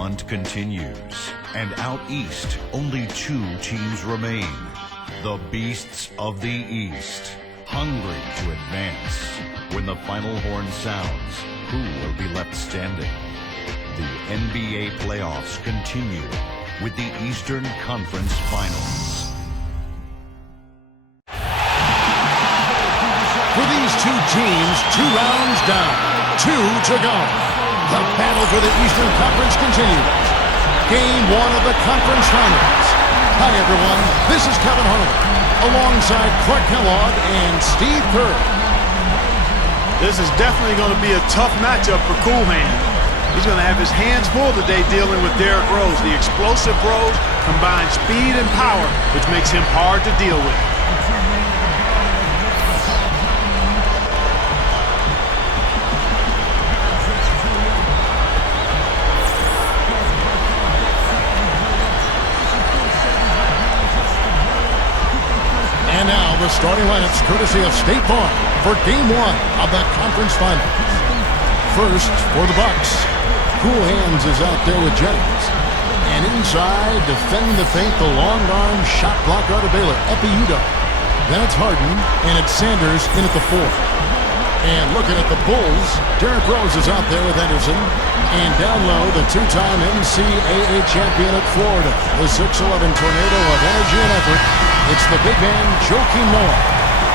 hunt continues, and out east, only 2 teams remain. The Beasts of the East, hungry to advance. When the final horn sounds, who will be left standing? The NBA playoffs continue with the Eastern Conference Finals. For these 2 teams, 2 rounds down, 2 to go. The battle for the Eastern Conference continues. Game 1 of the conference finals. Hi, everyone. This is Kevin Harlan, alongside Clark Kellogg and Steve Kerr. This is definitely going to be a tough matchup for Cool Hand. He's going to have his hands full today dealing with Derrick Rose. The explosive Rose combines speed and power, which makes him hard to deal with. And now the starting lineups courtesy of State Farm for Game 1 of the conference finals. First, for the Bucks, Cool Hands is out there with Jennings. And inside, defending the feint, the long-arm shot blocker out of Baylor, Epiudo. Then it's Harden, and it's Sanders in at the 4. And looking at the Bulls, Derrick Rose is out there with Henderson. And down low, the 2-time NCAA champion at Florida, the 6'11 tornado of energy and effort. It's the big man, Joakim Noah.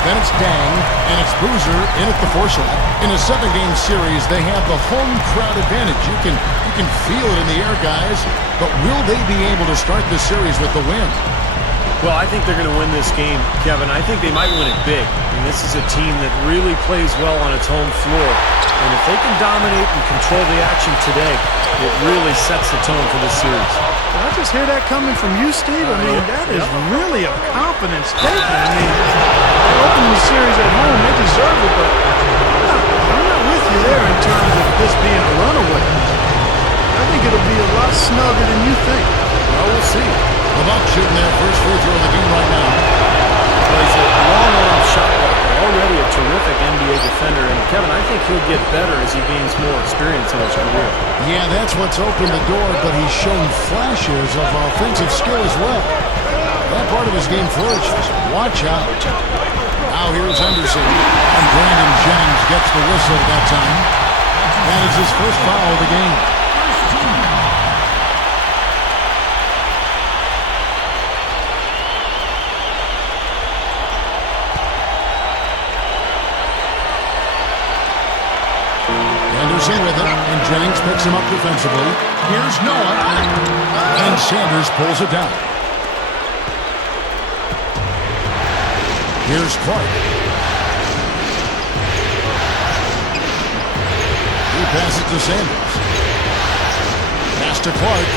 Then it's Dang, and it's Boozer in at the 4 slot. In a 7-game series, they have the home crowd advantage. You can feel it in the air, guys. But will they be able to start this series with the win? Well, I think they're going to win this game, Kevin. I think they might win it big. And this is a team that really plays well on its home floor. And if they can dominate and control the action today, it really sets the tone for this series. Did I just hear that coming from you, Steve? I mean, that is really a confident statement. I mean, they're opening the series at home. They deserve it, but I'm not with you there in terms of this being a runaway. I think it'll be a lot snugger than you think. Well, we'll see. The Bucks shooting their first free throw of the game right now. Plays a long-arm shot blocker. Already a terrific NBA defender. And, Kevin, I think he'll get better as he gains more experience in his career. Yeah, that's what's opened the door, but he's shown flashes of offensive skill as well. That part of his game flourishes. Watch out. Now here's Henderson. And Brandon Jennings gets the whistle that time. That is his first foul of the game. Henderson with it, and Jennings picks him up defensively. Here's Noah, and Sanders pulls it down. Here's Clark. He passes to Sanders. Pass to Clark.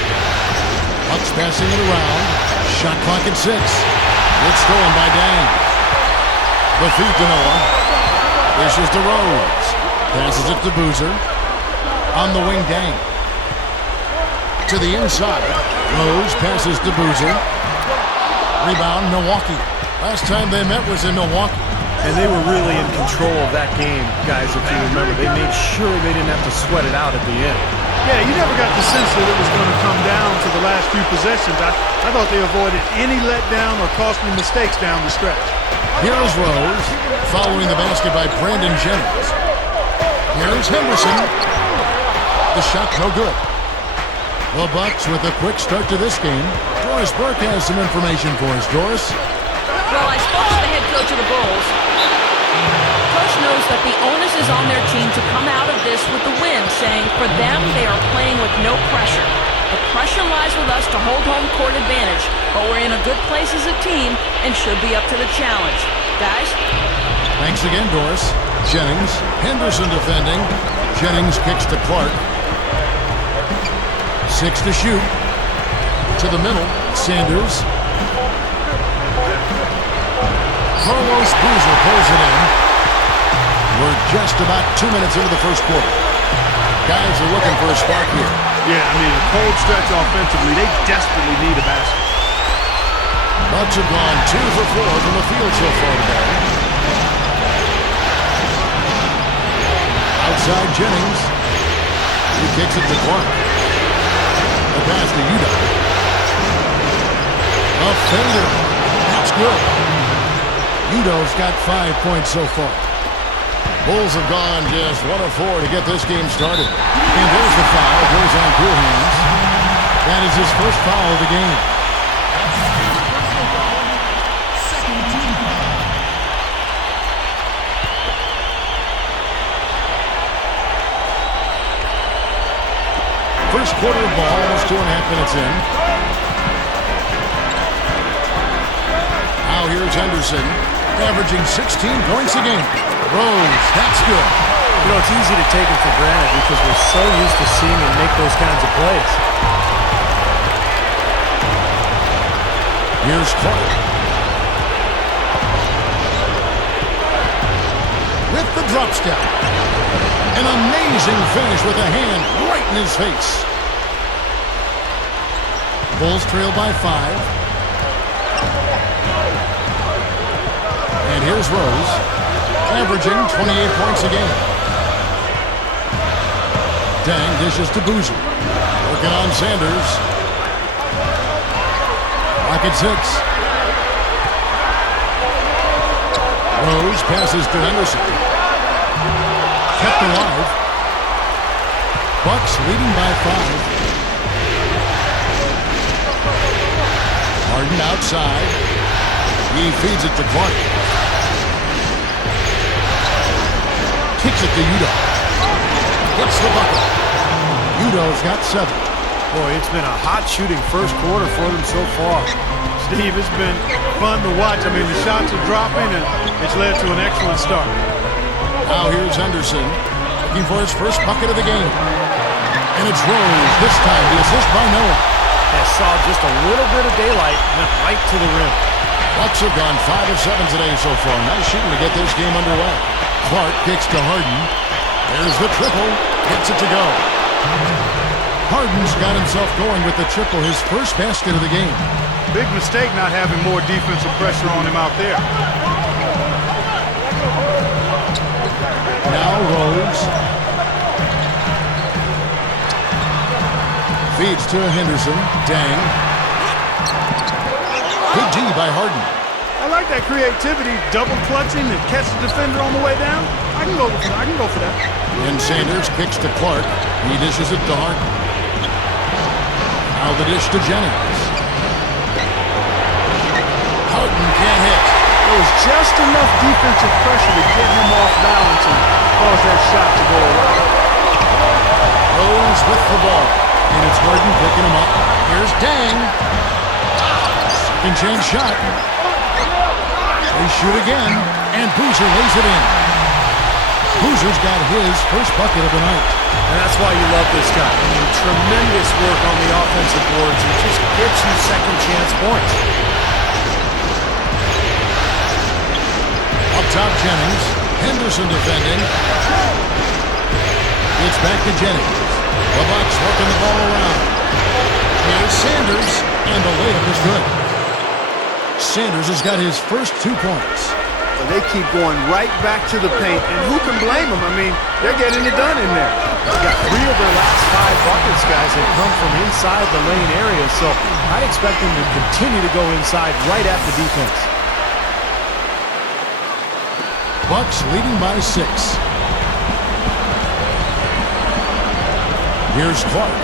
Bucks passing it around. Shot clock at 6. It's stolen by Dang. The feed to Noah. Dishes to Rose. Passes it to Boozer. On the wing, Dang. To the inside. Rose passes to Boozer. Rebound, Milwaukee. Last time they met was in Milwaukee. And they were really in control of that game, guys, if you remember. They made sure they didn't have to sweat it out at the end. Yeah, you never got the sense that it was going to come down to the last few possessions. I thought they avoided any letdown or costly mistakes down the stretch. Here's Rose, following the basket by Brandon Jennings. Here's Henderson. The shot no good. The Bucks with a quick start to this game. Doris Burke has some information for us. Doris? Well, I spoke to the head coach of the Bulls. Coach knows that the onus is on their team to come out of this with the win, saying for them, they are playing with no pressure. The pressure lies with us to hold home court advantage, but we're in a good place as a team and should be up to the challenge. Guys? Thanks again, Doris. Jennings, Henderson defending. Jennings kicks to Clark. 6 to shoot. To the middle, Sanders. Carlos Boozer pulls it in. We're just about 2 minutes into the first quarter. Guys are looking for a spark here. Yeah, I mean, a cold stretch offensively. They desperately need a basket. Bucks have gone 2 for 4 from the field so far today. Outside Jennings. He kicks it to Clark. The pass to Udo. A fader. That's good. Udo's got 5 points so far. Bulls have gone just 1 of 4 to get this game started. And there's the foul. Goes on Cool Hands. That is his first foul of the game. First quarter of ball, almost 2.5 minutes in. Now here's Henderson, averaging 16 points a game. Rose, that's good. You know, it's easy to take it for granted because we're so used to seeing him make those kinds of plays. Here's Clark. With the drop step. An amazing finish with a hand right in his face. Bulls trail by 5. And here's Rose, averaging 28 points a game. Dang dishes to Boozer. Working on Sanders. Rocket 6. Rose passes to Henderson. Kept alive. Bucks leading by 5. Harden outside. He feeds it to Clark. Kicks it to Udo. Gets the bucket. Udo's got 7. Boy, it's been a hot shooting first quarter for them so far. Steve, it's been fun to watch. I mean, the shots are dropping, and it's led to an excellent start. Now here's Henderson, looking for his first bucket of the game. And it's Rose, this time the assist by Noah. They saw just a little bit of daylight, went right to the rim. Bucks have gone 5 of 7 today so far. Nice shooting to get this game underway. Clark kicks to Harden. There's the triple, gets it to go. Harden's got himself going with the triple, his first basket of the game. Big mistake not having more defensive pressure on him out there. Now Rose. Feeds to Henderson. Dang. Good D by Harden. I like that creativity, double clutching and catch the defender on the way down. I can go for that. And Sanders kicks to Clark. He dishes it to Harden. Now the dish to Jennings. Harden can't hit. There was just enough defensive pressure to get him off balance and cause that shot to go away. Rose with the ball. And it's Harden picking him up. Here's Dang. Second chance shot. They shoot again. And Boozer lays it in. Boozer's got his first bucket of the night. And that's why you love this guy. I mean, tremendous work on the offensive boards. He just gets you second chance points. Up top, Jennings. Henderson defending. It's back to Jennings. The Bucks working the ball around. Here's Sanders, and the layup is good. Sanders has got his first 2 points. They keep going right back to the paint, and who can blame them? I mean, they're getting it done in there. They've got 3 of their last 5 buckets, guys, have come from inside the lane area, so I'd expect them to continue to go inside right at the defense. Bucks leading by 6. Here's Clark,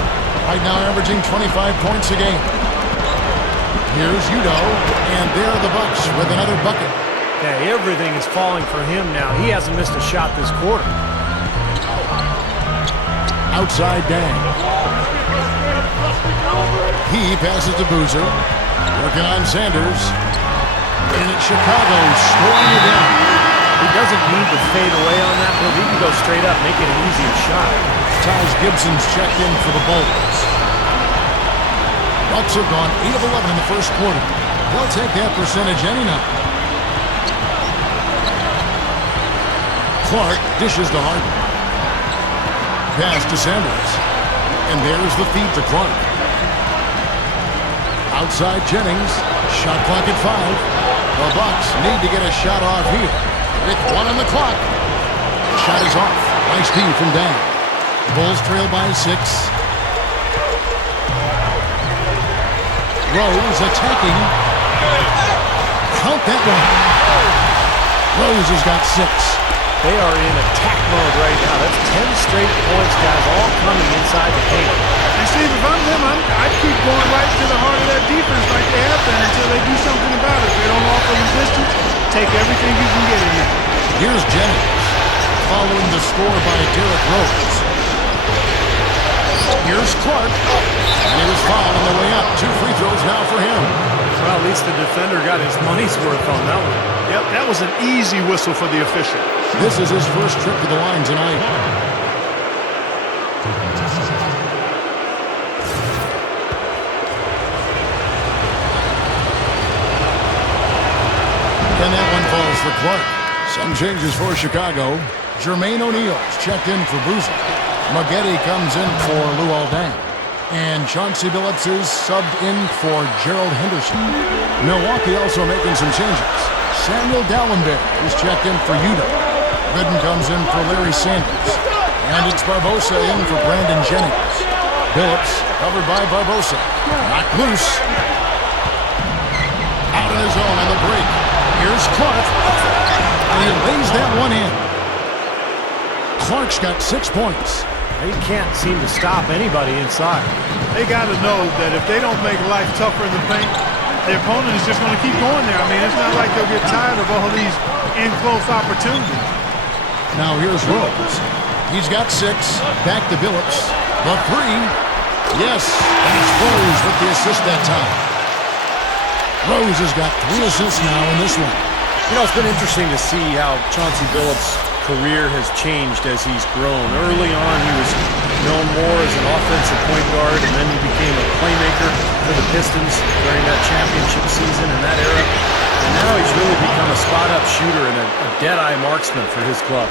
right now averaging 25 points a game. Here's Udo, and there are the Bucks with another bucket. Yeah, everything is falling for him now. He hasn't missed a shot this quarter. Outside Dang. He passes to Boozer. Working on Sanders. And it's Chicago scoring it in. He doesn't need to fade away on that move. He can go straight up, make it an easier shot. Taj Gibson's checked in for the Bulls. Bucks have gone 8 of 11 in the first quarter. They'll take that percentage any night. Clark dishes to Harden. Pass to Sanders. And there's the feed to Clark. Outside Jennings. Shot clock at 5. The Bucks need to get a shot off here. With 1 on the clock. Shot is off. Nice D from Dang. Bulls trail by 6. Rose attacking. Count that one. Rose has got 6. They are in attack mode right now. That's 10 straight points, guys, all coming inside the paint. And Steve, if I'm them, I'd keep going right to the heart of that defense like they have been until they do something about it. If they don't offer resistance, take everything you can get in there. Here's Jennings, following the score by Derrick Rose. Here's Clark, and he was fouled on the way up. 2 free throws now for him. Well, at least the defender got his money's worth on that one. Yep, that was an easy whistle for the official. This is his first trip to the line tonight. And that one falls for Clark. Some changes for Chicago. Jermaine O'Neal's checked in for Boozer. Maggette comes in for Luol Deng. And Chauncey Billups is subbed in for Gerald Henderson. Milwaukee also making some changes. Samuel Dallenberg is checked in for Utah. Gooden comes in for Larry Sanders. And it's Barbosa in for Brandon Jennings. Billups covered by Barbosa. Knocked loose. Out on his own on the break. Here's Clark. And he lays that one in. Clark's got 6 points. They can't seem to stop anybody inside. They got to know that if they don't make life tougher in the paint, their opponent is just going to keep going there. I mean, it's not like they'll get tired of all these in-close opportunities. Now here's Rose. He's got 6. Back to Billups. The 3. Yes. And it's Rose with the assist that time. Rose has got 3 assists now in this one. You know, it's been interesting to see how Chauncey Billups' career has changed as he's grown. Early on, he was known more as an offensive point guard, and then he became a playmaker for the Pistons during that championship season in that era. And now he's really become a spot-up shooter and a dead-eye marksman for his club.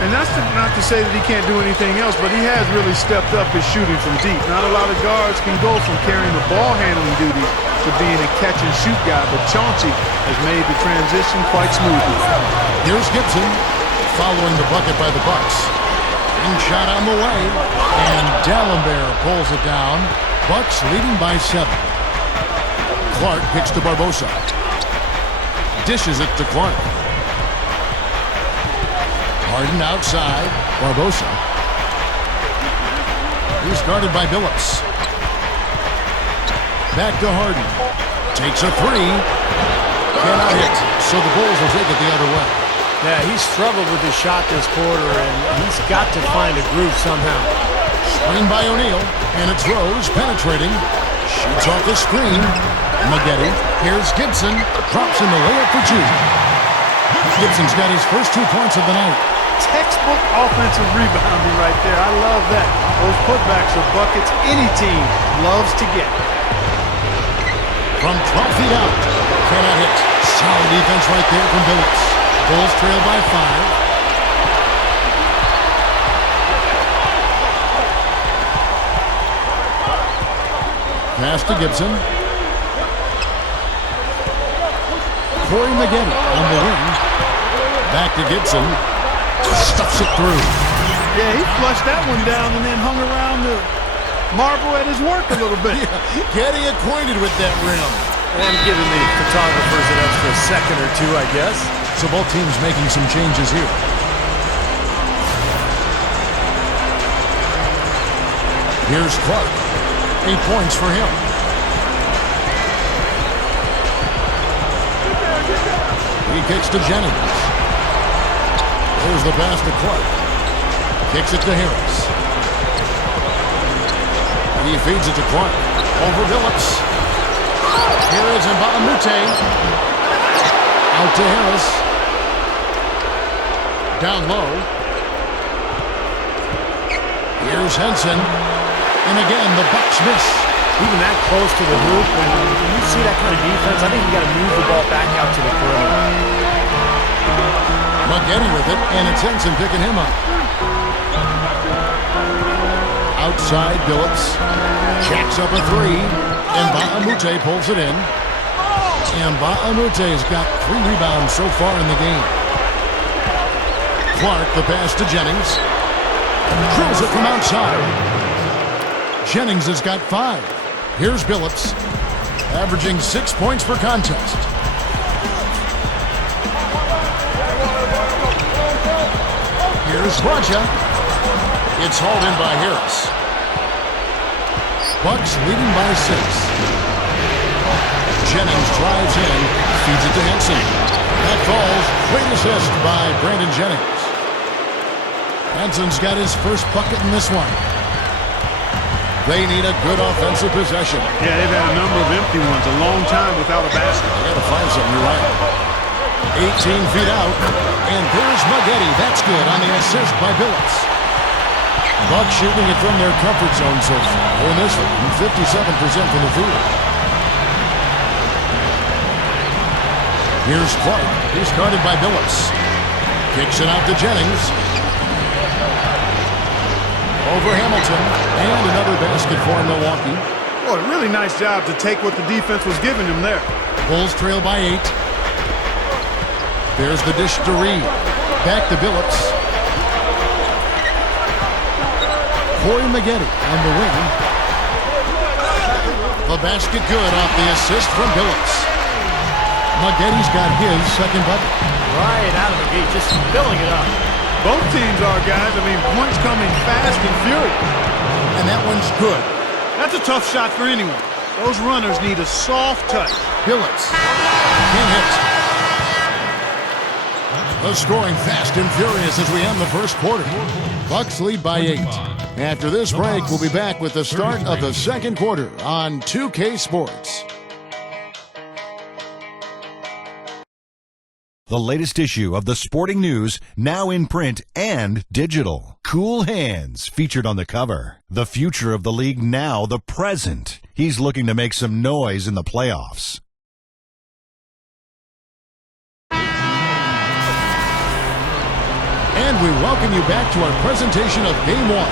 And that's not to say that he can't do anything else, but he has really stepped up his shooting from deep. Not a lot of guards can go from carrying the ball handling duties to being a catch-and-shoot guy, but Chauncey has made the transition quite smoothly. Here's Gibson, following the bucket by the Bucks. And shot on the way, and Dallenberg pulls it down. Bucks leading by 7. Clark kicks to Barbosa. Dishes it to Clark. Harden outside. Barbosa. He's guarded by Billups. Back to Harden. Takes a 3. Cannot hit, so the Bulls will take it the other way. Yeah, he's struggled with his shot this quarter, and he's got to find a groove somehow. Screen by O'Neal, and it's Rose penetrating. Shoots off the screen. Maggette. Here's Gibson. Drops in the layup for 2. Gibson's got his first 2 points of the night. Textbook offensive rebounding right there. I love that. Those putbacks are buckets any team loves to get. From 12 feet out. Cannot hit. Solid defense right there from Billups. Bulls trail by 5. Pass to Gibson. Corey Maggette on the wing. Back to Gibson. Stuffs it through. Yeah, he flushed that one down and then hung around to marvel at his work a little bit. Getting acquainted with that rim. And giving the photographers an extra second or 2, I guess. So both teams making some changes here. Here's Clark. 8 points for him. He kicks to Jennings. There's the pass to Clark. Kicks it to Harris. He feeds it to Clark. Over Billups. Here is Nba2K13. Out to Harris. Down low. Here's Henson. And again, the Bucks miss. Even that close to the hoop, when you see that kind of defense, I think you got to move the ball back out to the perimeter. Maggette with it, and it's Henson picking him up. Outside, Billups jacks up a 3. Nba2K13 pulls it in. Nba2K13 has got 3 rebounds so far in the game. Clark, the pass to Jennings. Drills it from outside. Jennings has got 5. Here's Billups. averaging 6 points per contest. Here's Raja. It's hauled in by Harris. Bucks leading by 6. Jennings drives in, feeds it to Henson. That falls. Great assist by Brandon Jennings. Henson's got his first bucket in this one. They need a good offensive possession. Yeah, they've had a number of empty ones, a long time without a basket. They got to find something, you're right. 18 feet out, and there's Maggette. That's good on the assist by Billups. Bucks shooting it from their comfort zone so far in this one, 57% from the field. Here's Clark. He's guarded by Billups. Kicks it out to Jennings. Over Hamilton, and another basket for Milwaukee. Boy, really nice job to take what the defense was giving them there. Bulls trail by 8. There's the dish to Reed. Back to Billups. Corey Maggette on the wing. The basket good off the assist from Billups. Maggette's got his second bucket. Right out of the gate, just filling it up. Both teams are, guys. I mean, points coming fast and furious. And that one's good. That's a tough shot for anyone. Those runners need a soft touch. Billups can't hit. The scoring fast and furious as we end the first quarter. Bucks lead by 8. After this break, we'll be back with the start of the second quarter on 2K Sports. The latest issue of the Sporting News, now in print and digital. Cool Hands, featured on the cover. The future of the league now, the present. He's looking to make some noise in the playoffs. And we welcome you back to our presentation of Game 1.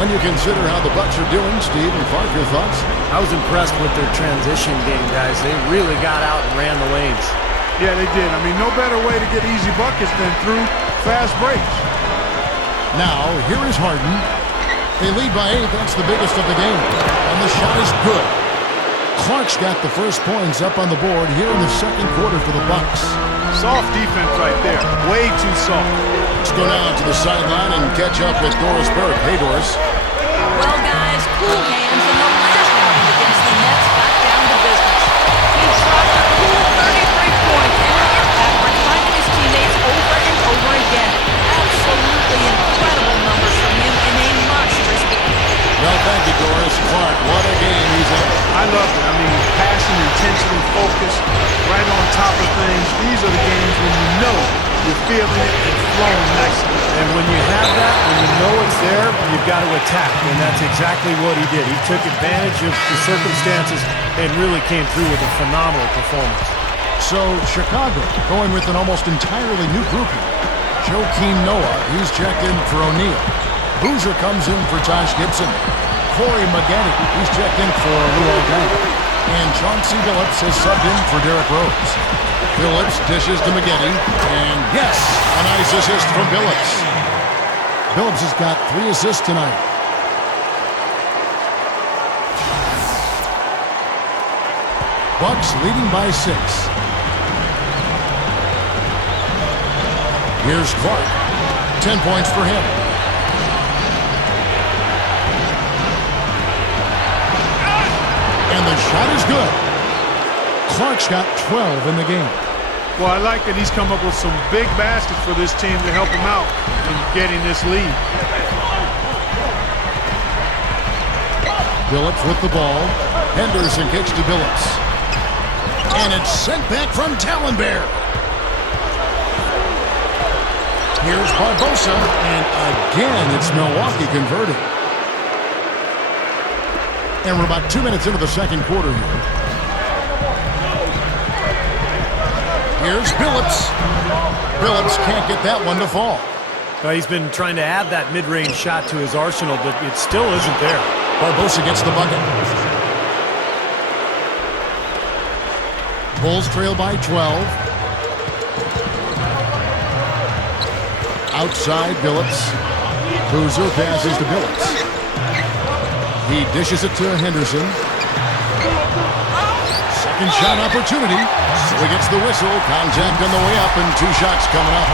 When you consider how the Bucks are doing, Steve and Clark, your thoughts? I was impressed with their transition game, guys. They really got out and ran the lanes. Yeah, they did. I mean, no better way to get easy buckets than through fast breaks. Now, here is Harden. They lead by 8. That's the biggest of the game. And the shot is good. Clark's got the first points up on the board here in the second quarter for the Bucks. Soft defense right there. Way too soft. Let's go down to the sideline and catch up with Doris Burke. Hey, Doris. Well, guys, Cool Hands in the last outing against the Nets got down to business. He dropped a cool 33 points and an impact, reminding his teammates over and over again. Absolutely incredible numbers from him in a monstrous game. Well, thank you, Doris. Clark, what a game he's in. I love it. I mean, passion, intensity, focus, right on top of things. These are the games when you know you're feeling it and flowing nicely. And when you have that, when you know it's there, you've got to attack. And that's exactly what he did. He took advantage of the circumstances and really came through with a phenomenal performance. So, Chicago going with an almost entirely new group here. Joakim Noah, he's checked in for O'Neal. Boozer comes in for Taj Gibson. Corey Maggette, he's checked in for Luol Deng. And Chauncey Billups has subbed in for Derrick Rose. Billups dishes to Maggette, and yes, a nice assist from Billups. Billups has got 3 assists tonight. Bucks leading by 6. Here's Clark. 10 points for him. And the shot is good. Clark's got 12 in the game. Well, I like that he's come up with some big baskets for this team to help him out in getting this lead. Billups with the ball. Henderson kicks to Billups. And it's sent back from Talonbear. Here's Barbosa. And again, it's Milwaukee converting. And we're about 2 minutes into the second quarter here. Here's Billups. Billups can't get that one to fall. Well, he's been trying to add that mid-range shot to his arsenal, but it still isn't there. Barbosa gets the bucket. Bulls trail by 12. Outside, Billups. Boozer passes to Billups. He dishes it to Henderson. second shot opportunity. So he gets the whistle. Contact on the way up and 2 shots coming up.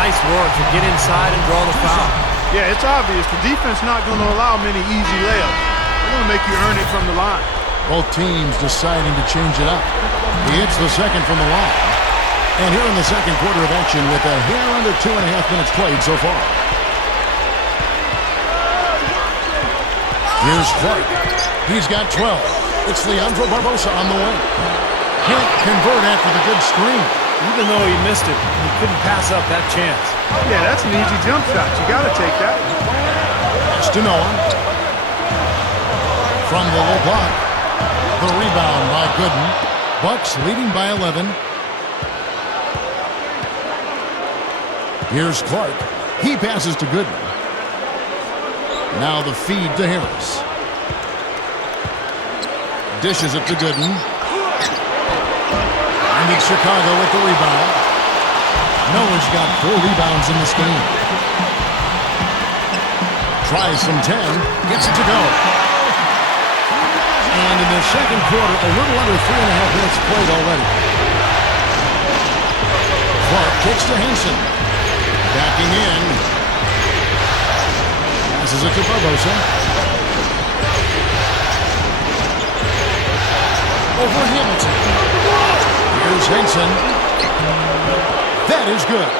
Nice work to get inside and draw the foul. Yeah, it's obvious. The defense not going to allow many easy layups. They're going to make you earn it from the line. Both teams deciding to change it up. He hits the second from the line. And here in the second quarter of action with a hair under 2.5 minutes played so far. Here's Clark. He's got 12. It's Leandro Barbosa on the way. Can't convert after the good screen. Even though he missed it, he couldn't pass up that chance. Yeah, that's an easy jump shot. You got to take that. It's to Noah. From the low block. The rebound by Gooden. Bucks leading by 11. Here's Clark. He passes to Gooden. Now the feed to Harris. Dishes it to Gooden. And it's Chicago with the rebound. Noah's got 4 rebounds in this game. Tries from 10. Gets it to go. And in the second quarter, a little under 3.5 minutes played already. Clark kicks to Henson. Backing in. Passes it to Barbosa. Over Hamilton. Here's Henson. That is good.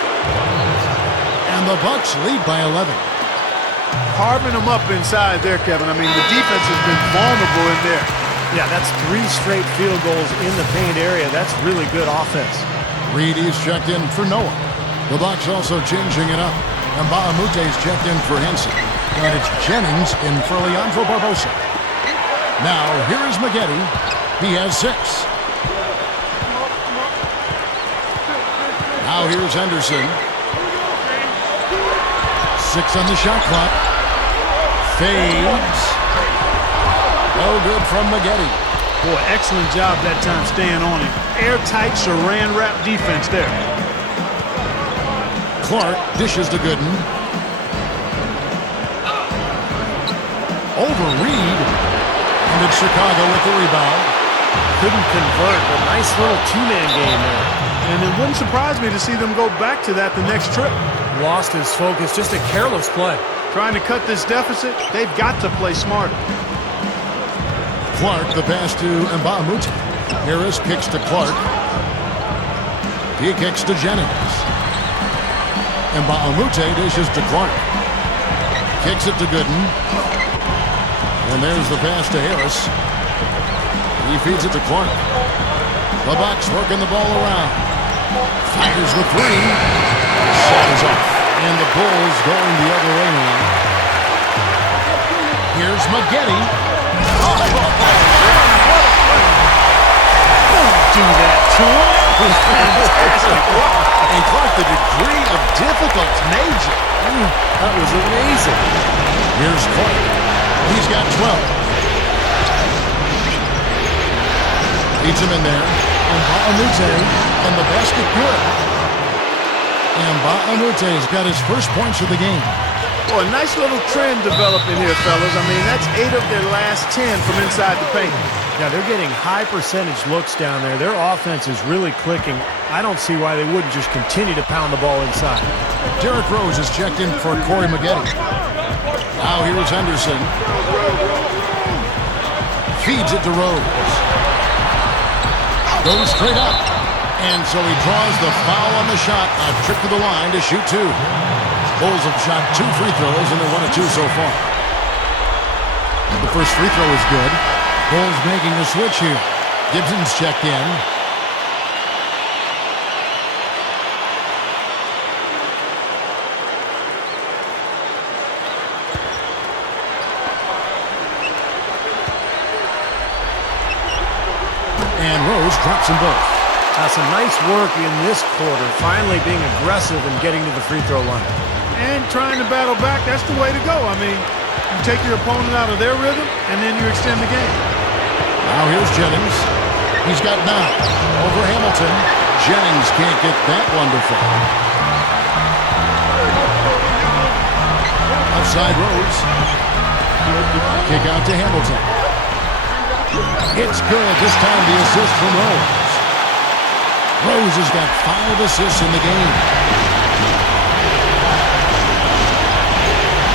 And the Bucks lead by 11. Carving them up inside there, Kevin. I mean, the defense has been vulnerable in there. Yeah, that's 3 straight field goals in the paint area. That's really good offense. Reedy's checked in for Noah. The Bucks also changing it up. And Baamute's checked in for Henson. And it's Jennings in for Leandro Barbosa. Now, here is Maggette. He has 6. Now here's Henderson. 6 on the shot clock. Fades. No good from Maggette. Boy, excellent job that time staying on him. Airtight saran wrap defense there. Clark dishes to Gooden. Over Reed. And it's Chicago with the rebound. Couldn't convert, but nice little 2-man game there. And it wouldn't surprise me to see them go back to that the next trip. Lost his focus, just a careless play. Trying to cut this deficit, they've got to play smarter. Clark, the pass to Mbamute. Harris kicks to Clark. He kicks to Jennings. Mbamute dishes to Clark. Kicks it to Gooden. And there's the pass to Harris. He feeds it to Clark. The Bucks working the ball around. Fires the 3. Shot is off. And the Bulls going the other way now. Here's Maggette. Don't do that to him. Fantastic. And Clark, the degree of difficulty major. That was amazing. Here's Clark. He's got 12. Beats him in there. And Baamute's and the basket good. And Baamute's got his first points of the game. Well, a nice little trend developing here, fellas. I mean, that's 8 of their last 10 from inside the paint. Yeah, they're getting high percentage looks down there. Their offense is really clicking. I don't see why they wouldn't just continue to pound the ball inside. Derrick Rose is checked in for Corey Maggette. Now here's Henderson. Feeds it to Rose. Goes straight up. And so he draws the foul on the shot. A trip to the line to shoot 2. Bulls have shot 2 free throws, and they're 1 of 2 so far. The first free throw is good. Bulls making the switch here. Gibson's checked in. And Rose drops them both. Some nice work in this quarter, finally being aggressive and getting to the free throw line. And trying to battle back, that's the way to go. I mean, you take your opponent out of their rhythm, and then you extend the game. Now here's Jennings. He's got 9. Over Hamilton. Jennings can't get that one to fall. Outside Rose. Kick out to Hamilton. It's good. This time the assist from Rose. Rose has got 5 assists in the game.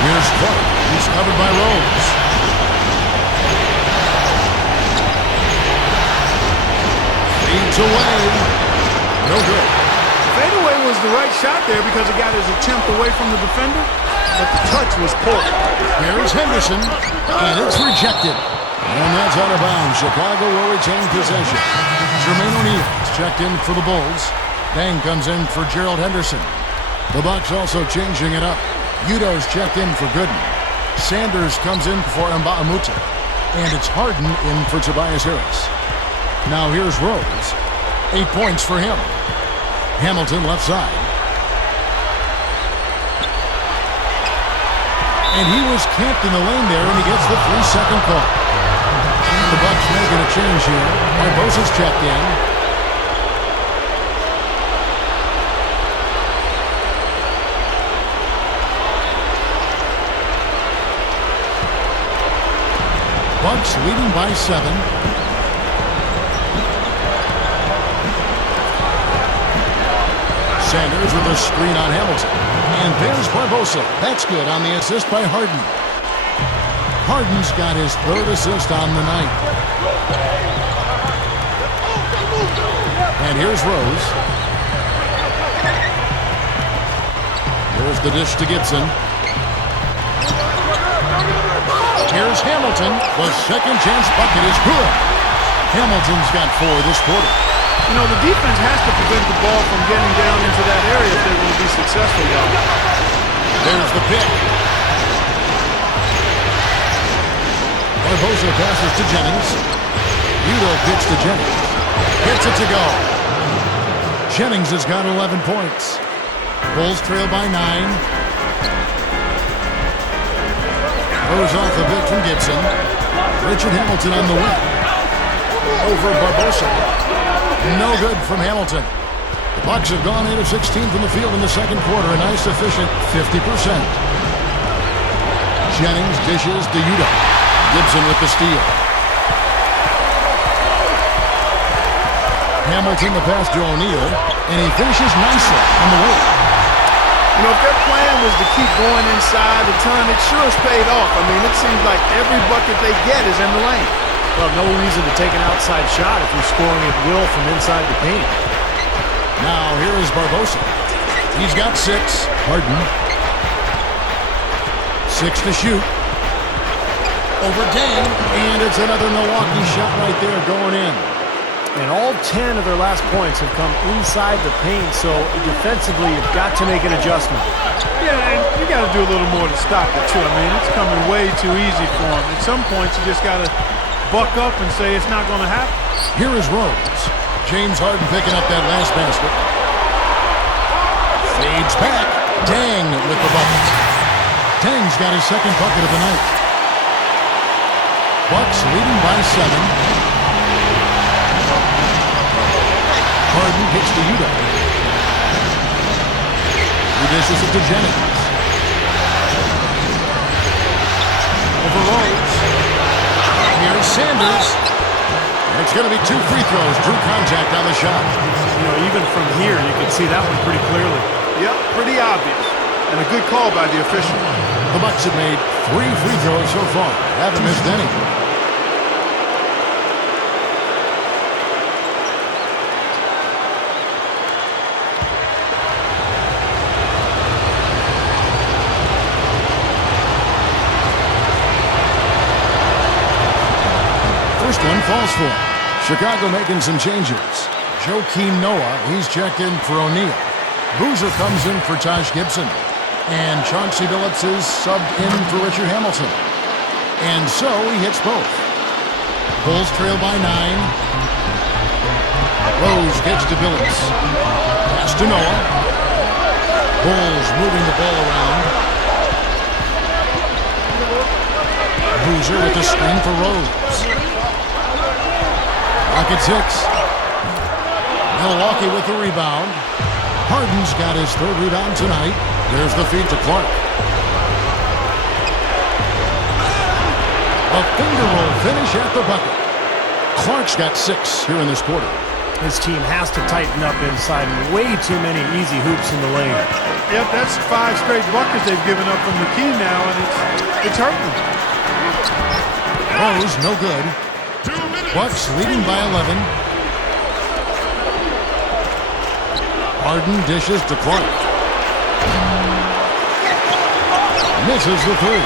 Here's Clark. He's covered by Rose. Feeds away. No good. Fadeaway was the right shot there because it got his attempt away from the defender, but the touch was poor. Here's Henderson, and it's rejected. And that's out of bounds. Chicago will retain possession. Jermaine O'Neal's checked in for the Bulls. Dang comes in for Gerald Henderson. The Bucks also changing it up. Udo's checked in for Gooden. Sanders comes in for Mbaamuta. And it's Harden in for Tobias Harris. Now here's Rose. 8 points for him. Hamilton left side. And he was camped in the lane there, and he gets the 3-second call. The Bucks making a change here. Barbosa's checked in. Bucks leading by 7. Sanders with a screen on Hamilton. And there's Barbosa. That's good on the assist by Harden. Harden's got his 3rd assist on the night. And here's Rose. Here's the dish to Gibson. Here's Hamilton. The second chance bucket is good. Hamilton's got 4 this quarter. You know, the defense has to prevent the ball from getting down into that area if they're going to be successful, y'all. There's the pick. Barbosa passes to Jennings. Udo gets to Jennings. Gets it to go. Jennings has got 11 points. Bulls trail by 9. Goes off a bit from Gibson. Richard Hamilton on the wing. Over Barbosa. No good from Hamilton. The Bucks have gone 8 of 16 from the field in the second quarter. A nice, efficient 50%. Jennings dishes to Udo. Gibson with the steal. Hamilton the pass to O'Neal, and he finishes nicely on the way. You know, if their plan was to keep going inside the turn, it sure has paid off. I mean, it seems like every bucket they get is in the lane. Well, no reason to take an outside shot if you're scoring at will from inside the paint. Now, here is Barbosa. He's got 6. Harden. 6 to shoot. Over Dang, and it's another Milwaukee shot right there going in. And all 10 of their last points have come inside the paint, so defensively you've got to make an adjustment. Yeah, and you got to do a little more to stop it, too. I mean, it's coming way too easy for them. At some points, you just got to buck up and say it's not going to happen. Here is Rose. James Harden picking up that last basket. Fades back. Dang with the bucket. Dang's got his second bucket of the night. Bucks leading by 7. Harden gets to Udo. He dishes it to Jennings. Over Rose. Here's Sanders. And it's going to be 2 free throws. Drew contact on the shot. You know, even from here, you can see that one pretty clearly. Yep, pretty obvious. And a good call by the official. The Bucks have made 3 free throws so far. Haven't missed any. First one falls for him. Chicago making some changes. Joakim Noah, he's checked in for O'Neal. Boozer comes in for Taj Gibson. And Chauncey Billups is subbed in for Richard Hamilton. And so he hits both. Bulls trail by 9. Rose gets to Billups. Pass to Noah. Bulls moving the ball around. Boozer with the screen for Rose. Rockets 6. Milwaukee with the rebound. Harden's got his 3rd rebound tonight. There's the feed to Clark. A finger roll finish at the bucket. Clark's got 6 here in this quarter. His team has to tighten up inside. Way too many easy hoops in the lane. Yep, that's 5 straight buckets they've given up from the key now, and it's hurting them. Rose, no good. Bucks leading by 11. Harden dishes to Clark. Misses the 3.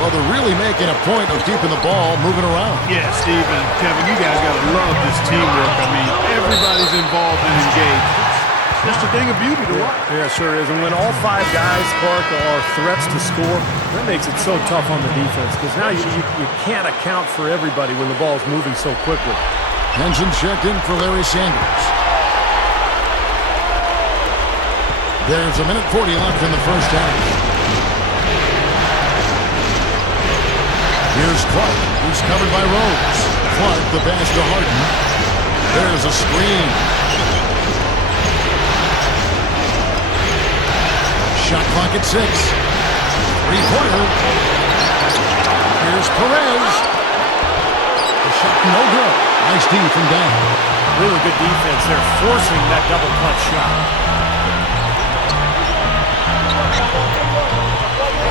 Well, they're really making a point of keeping the ball moving around. Yeah, Steve and Kevin, you guys got to love this teamwork. I mean, everybody's involved and engaged. It's just a thing of beauty to watch. Yeah, sure is. And when all 5 guys, Clark, are threats to score, that makes it so tough on the defense because now you can't account for everybody when the ball's moving so quickly. Henson checked in for Larry Sanders. There's a minute 40 left in the first half. Here's Clark, who's covered by Rose. Clark, the pass to Harden. There's a screen. Shot clock at 6. Three-pointer. Here's Perez. The shot no good. Nice D from down. Really good defense there, forcing that double clutch shot.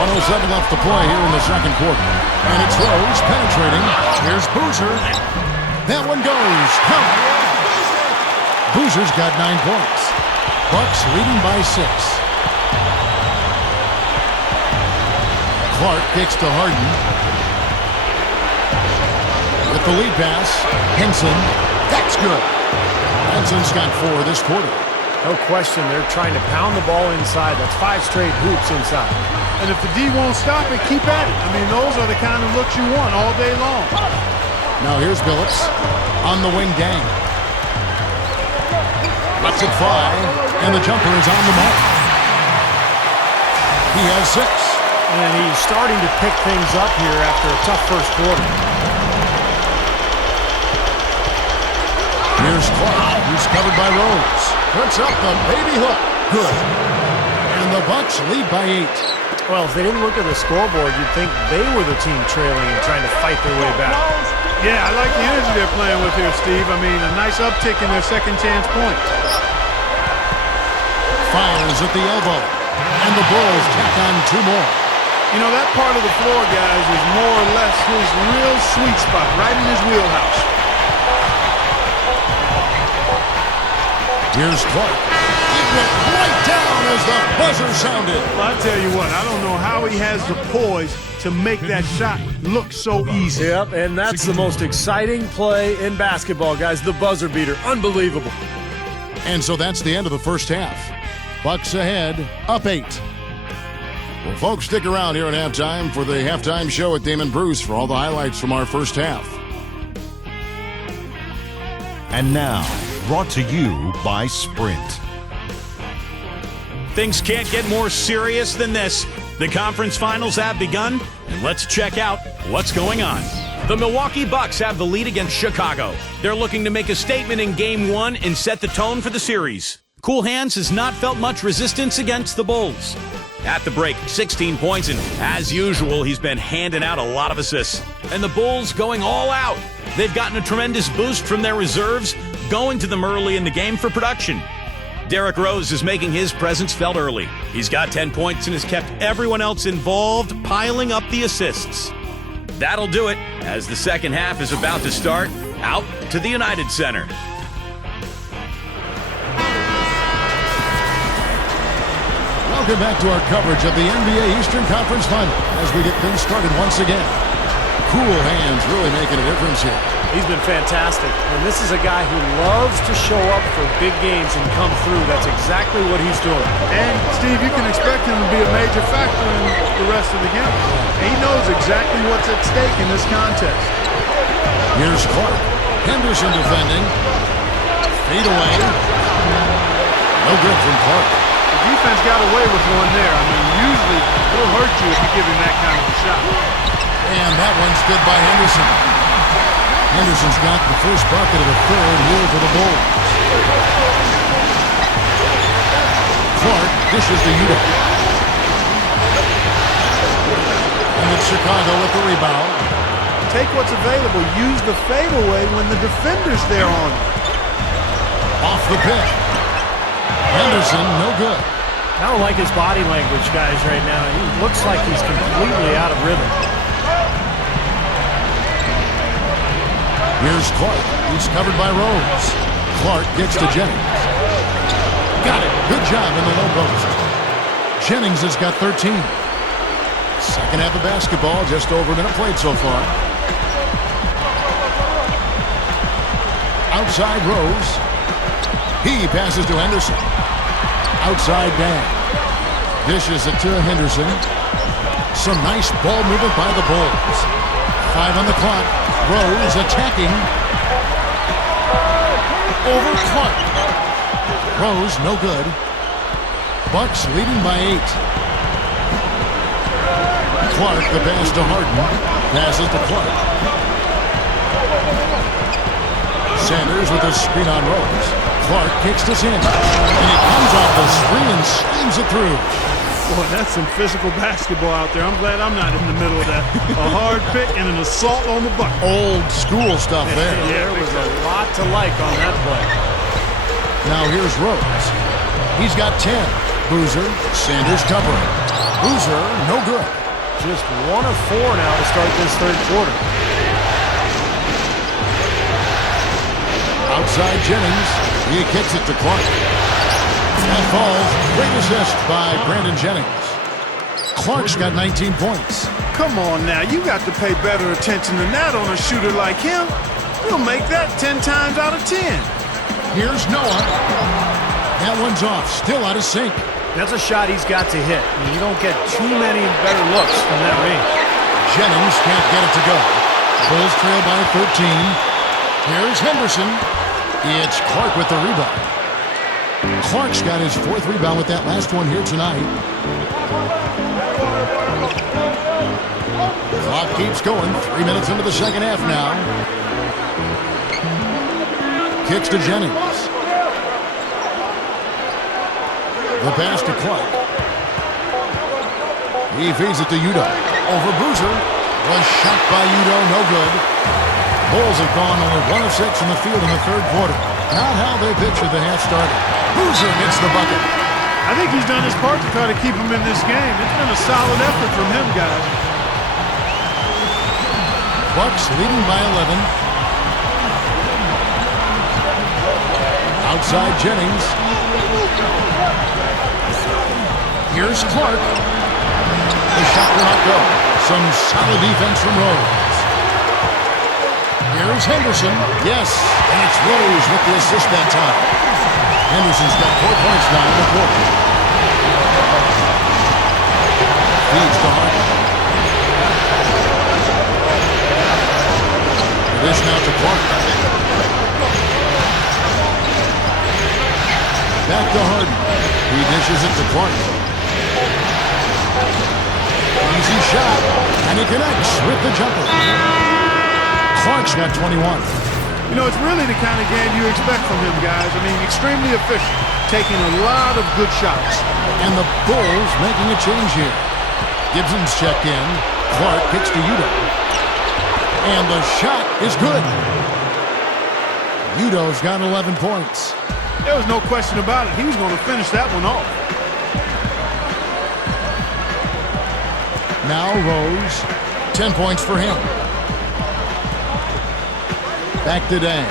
1:07 left to play here in the second quarter. And it's Rose penetrating. Here's Boozer. That one goes. Count. Boozer's got 9 points. Bucks leading by 6. Clark kicks to Harden. With the lead pass, Henson. That's good. Henson's got 4 this quarter. No question, they're trying to pound the ball inside. That's 5 straight hoops inside. And if the D won't stop it, keep at it. I mean, those are the kind of looks you want all day long. Now here's Billups on the wing gang. Lets it fly, and the jumper is on the mark. He has 6. And he's starting to pick things up here after a tough first quarter. Here's Clark, who's covered by Rose. Puts up the baby hook. Good. And the Bucks lead by 8. Well, if they didn't look at the scoreboard, you'd think they were the team trailing and trying to fight their way back. Yeah, I like the energy they're playing with here, Steve. I mean, a nice uptick in their second chance points. Fires at the elbow. And the Bulls tack on 2 more. You know, that part of the floor, guys, is more or less his real sweet spot, right in his wheelhouse. Here's Clark. He went right down as the buzzer sounded. Well, I tell you what, I don't know how he has the poise to make that shot look so easy. Yep, and that's the most exciting play in basketball, guys. The buzzer beater. Unbelievable. And so that's the end of the first half. Bucks ahead, up 8. Well, folks, stick around here at halftime for the halftime show at Damon Bruce for all the highlights from our first half. And now, brought to you by Sprint. Things can't get more serious than this. The conference finals have begun, and let's check out what's going on. The Milwaukee Bucks have the lead against Chicago. They're looking to make a statement in Game 1 and set the tone for the series. Cool Hands has not felt much resistance against the Bulls. At the break, 16 points, and as usual, he's been handing out a lot of assists. And the Bulls going all out. They've gotten a tremendous boost from their reserves, going to them early in the game for production. Derrick Rose is making his presence felt early. He's got 10 points and has kept everyone else involved, piling up the assists. That'll do it as the second half is about to start out to the United Center. Welcome back to our coverage of the NBA Eastern Conference Final as we get things started once again. Cool Hands really making a difference here. He's been fantastic, and this is a guy who loves to show up for big games and come through. That's exactly what he's doing. And, Steve, you can expect him to be a major factor in the rest of the game. He knows exactly what's at stake in this contest. Here's Clark. Henderson defending. Fade away. No good from Clark. The defense got away with one there. I mean, usually he'll hurt you if you give him that kind of a shot. And that one's good by Henderson. Henderson's got the first bucket of the third here for the Bulls. Clark dishes to Utah. And it's Chicago with the rebound. Take what's available. Use the fadeaway when the defender's there on you. Off the pick. Henderson, no good. I don't like his body language, guys, right now. He looks like he's completely out of rhythm. Here's Clark. He's covered by Rose. Clark gets to Jennings. Got it. Good job in the low post. Jennings has got 13. Second half of basketball, just over a minute played so far. Outside Rose. He passes to Henderson. Outside Dan. Dishes it to Henderson. Some nice ball movement by the Bulls. 5 on the clock. Rose attacking. Over Clark. Rose, no good. Bucks leading by 8. Clark, the pass to Harden. Passes to Clark. Sanders with a screen on Rose. Clark kicks this in. And it comes off the screen and slams it through. Boy, that's some physical basketball out there. I'm glad I'm not in the middle of that. A hard pick and an assault on the bucket. Old school stuff there. Yeah, there was a lot to like on that play. Now here's Rose. He's got 10. Boozer, Sanders covering. Boozer, no good. Just 1 of 4 now to start this third quarter. Outside Jennings. He kicks it to Clark. That falls. Great assist by Brandon Jennings. Clark's got 19 points. Come on now. You got to pay better attention than that on a shooter like him. You'll make that 10 times out of 10. Here's Noah. That one's off. Still out of sync. That's a shot he's got to hit. I mean, you don't get too many better looks from that range. Jennings can't get it to go. Bulls trail by 13. Here's Henderson. It's Clark with the rebound. Clark's got his 4th rebound with that last one here tonight. Clock keeps going. 3 minutes into the second half now. Kicks to Jennings. The pass to Clark. He feeds it to Udo. Over Boozer. Was shot by Udo, no good. Bulls have gone only 1 of 6 in the field in the third quarter. Not how they pictured the half started. Boozer gets the bucket. I think he's done his part to try to keep him in this game. It's been a solid effort from him, guys. Bucks leading by 11. Outside Jennings. Here's Clark. The shot will not go. Some solid defense from Rose. Here's Henderson. Yes, and it's Rose with the assist that time. Henderson's got 4 points now in the quarter. Feeds to Harden. This now to Clark. Back to Harden. He dishes it to Clark. Easy shot, and he connects with the jumper. Clark's got 21. You know, it's really the kind of game you expect from him, guys. I mean, extremely efficient, taking a lot of good shots. And the Bulls making a change here. Gibson's checked in. Clark kicks to Udo. And the shot is good. Udo's got 11 points. There was no question about it. He was going to finish that one off. Now Rose. 10 points for him. Back to Dan.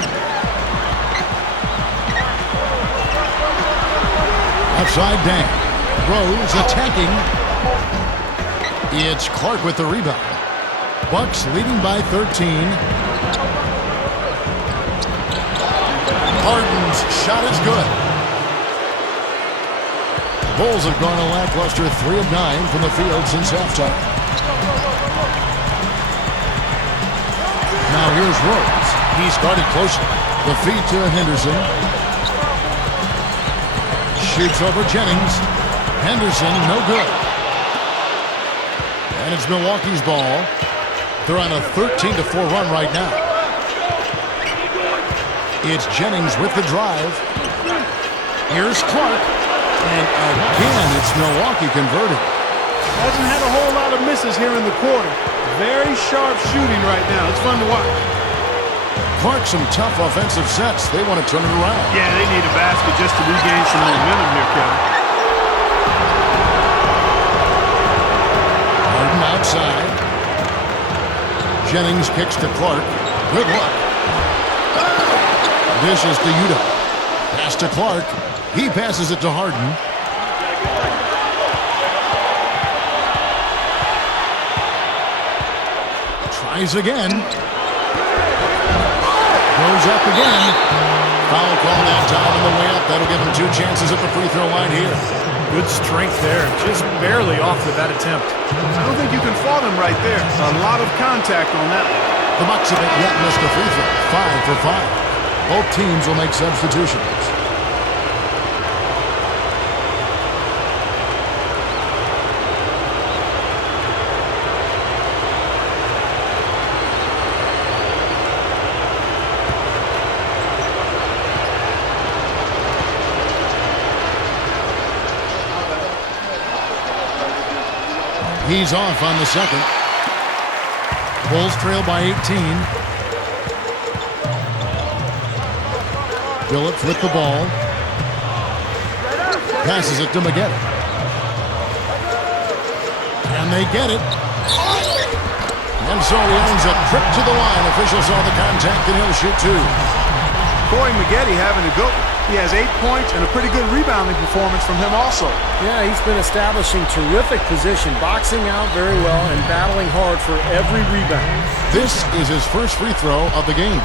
Outside Dan. Rose attacking. It's Clark with the rebound. Bucks leading by 13. Harden's shot is good. Bulls have gone a lackluster 3 of 9 from the field since halftime. Now here's Rose. He's guarded closely. The feed to Henderson. Shoots over Jennings. Henderson, no good. And it's Milwaukee's ball. They're on a 13-4 run right now. It's Jennings with the drive. Here's Clark. And again, it's Milwaukee converted. Hasn't had a whole lot of misses here in the quarter. very sharp shooting right now. It's fun to watch. Clark, some tough offensive sets. They want to turn it around. Yeah, they need a basket just to regain some momentum here, Kevin. Harden outside. Jennings kicks to Clark. Good luck. This is to Yuta. Pass to Clark. He passes it to Harden. Tries again. Goes up again. Foul call that time on the way up. That'll give him 2 chances at the free throw line here. Good strength there. Just barely off with that attempt. I don't think you can fault him right there. A lot of contact on that one. The Bucks haven't yet missed a free throw. 5 for 5. Both teams will make substitutions. He's off on the second. Bulls trail by 18. Phillips with the ball. Passes it to McGetty. And they get it. And so he earns a trip to the line. Officials saw the contact and he'll shoot 2. Corey McGetty having a go. He has 8 points and a pretty good rebounding performance from him also. Yeah, he's been establishing terrific position, boxing out very well and battling hard for every rebound. This is his first free throw of the game.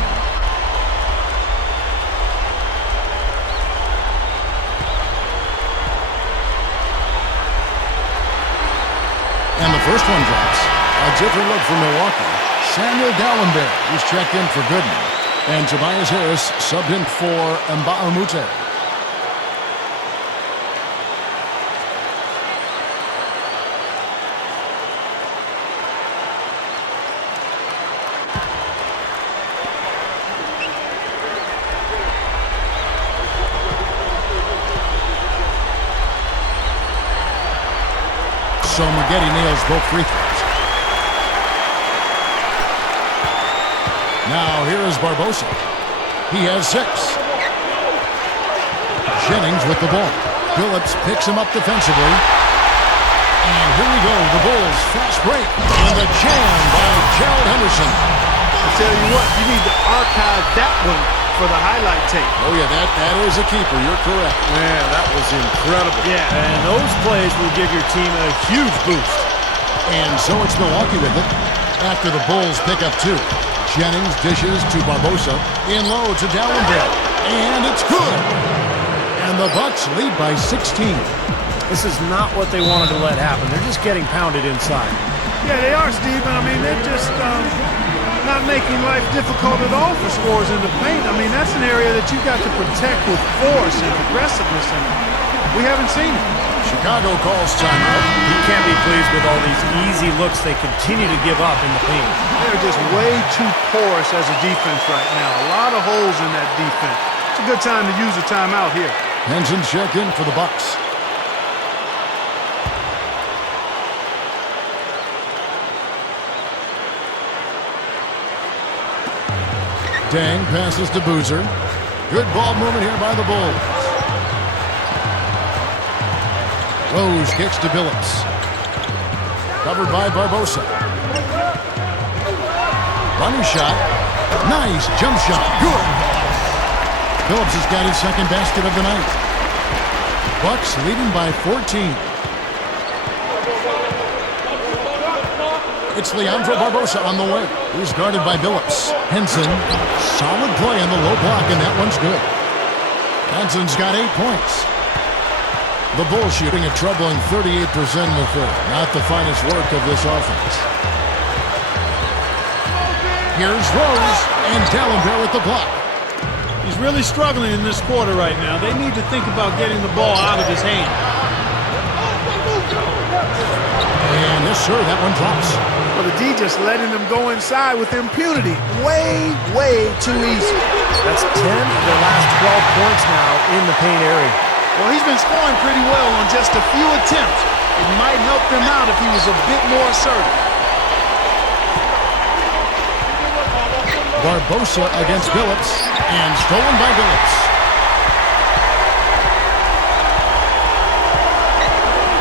And the first one drops. A different look for Milwaukee. Samuel Dallenberg, who's checked in for Gooden. And Tobias Harris subbed in for Nba2K13. So McGetty nails both free throws. Now here is Barbosa. He has 6. Jennings with the ball. Phillips picks him up defensively. And here we go. The Bulls fast break. And the jam by Gerald Henderson. I tell you what, you need to archive that one for the highlight tape. Oh yeah, that is a keeper. You're correct. Man, that was incredible. Yeah. And those plays will give your team a huge boost. And so it's Milwaukee with it after the Bulls pick up 2. Jennings dishes to Barbosa. In low to Dallenberg. And it's good. And the Bucks lead by 16. This is not what they wanted to let happen. They're just getting pounded inside. Yeah, they are, Steve. I mean, they're just not making life difficult at all for scorers in the paint. I mean, that's an area that you've got to protect with force and aggressiveness, and we haven't seen it. Chicago calls timeout. He can't be pleased with all these easy looks they continue to give up in the paint. They're just way too porous as a defense right now. A lot of holes in that defense. It's a good time to use a timeout here. Henson check in for the Bucks. Dang passes to Boozer. Good ball movement here by the Bulls. Rose kicks to Phillips. Covered by Barbosa. Running shot. Nice jump shot. Good. Phillips has got his second basket of the night. Bucks leading by 14. It's Leandro Barbosa on the way. He's guarded by Phillips. Henson. Solid play on the low block, and that one's good. Henson's got 8 points. The Bulls shooting a troubling 38% in the third. Not the finest work of this offense. Here's Rose, and Dallenberg with the block. He's really struggling in this quarter right now. They need to think about getting the ball out of his hand. And yes, sir, that one drops. Well, the D just letting them go inside with impunity. Way, way too easy. That's 10 of their last 12 points now in the paint area. Well, he's been scoring pretty well on just a few attempts. It might help them out if he was a bit more assertive. Barbosa against Billups, and stolen by Billups.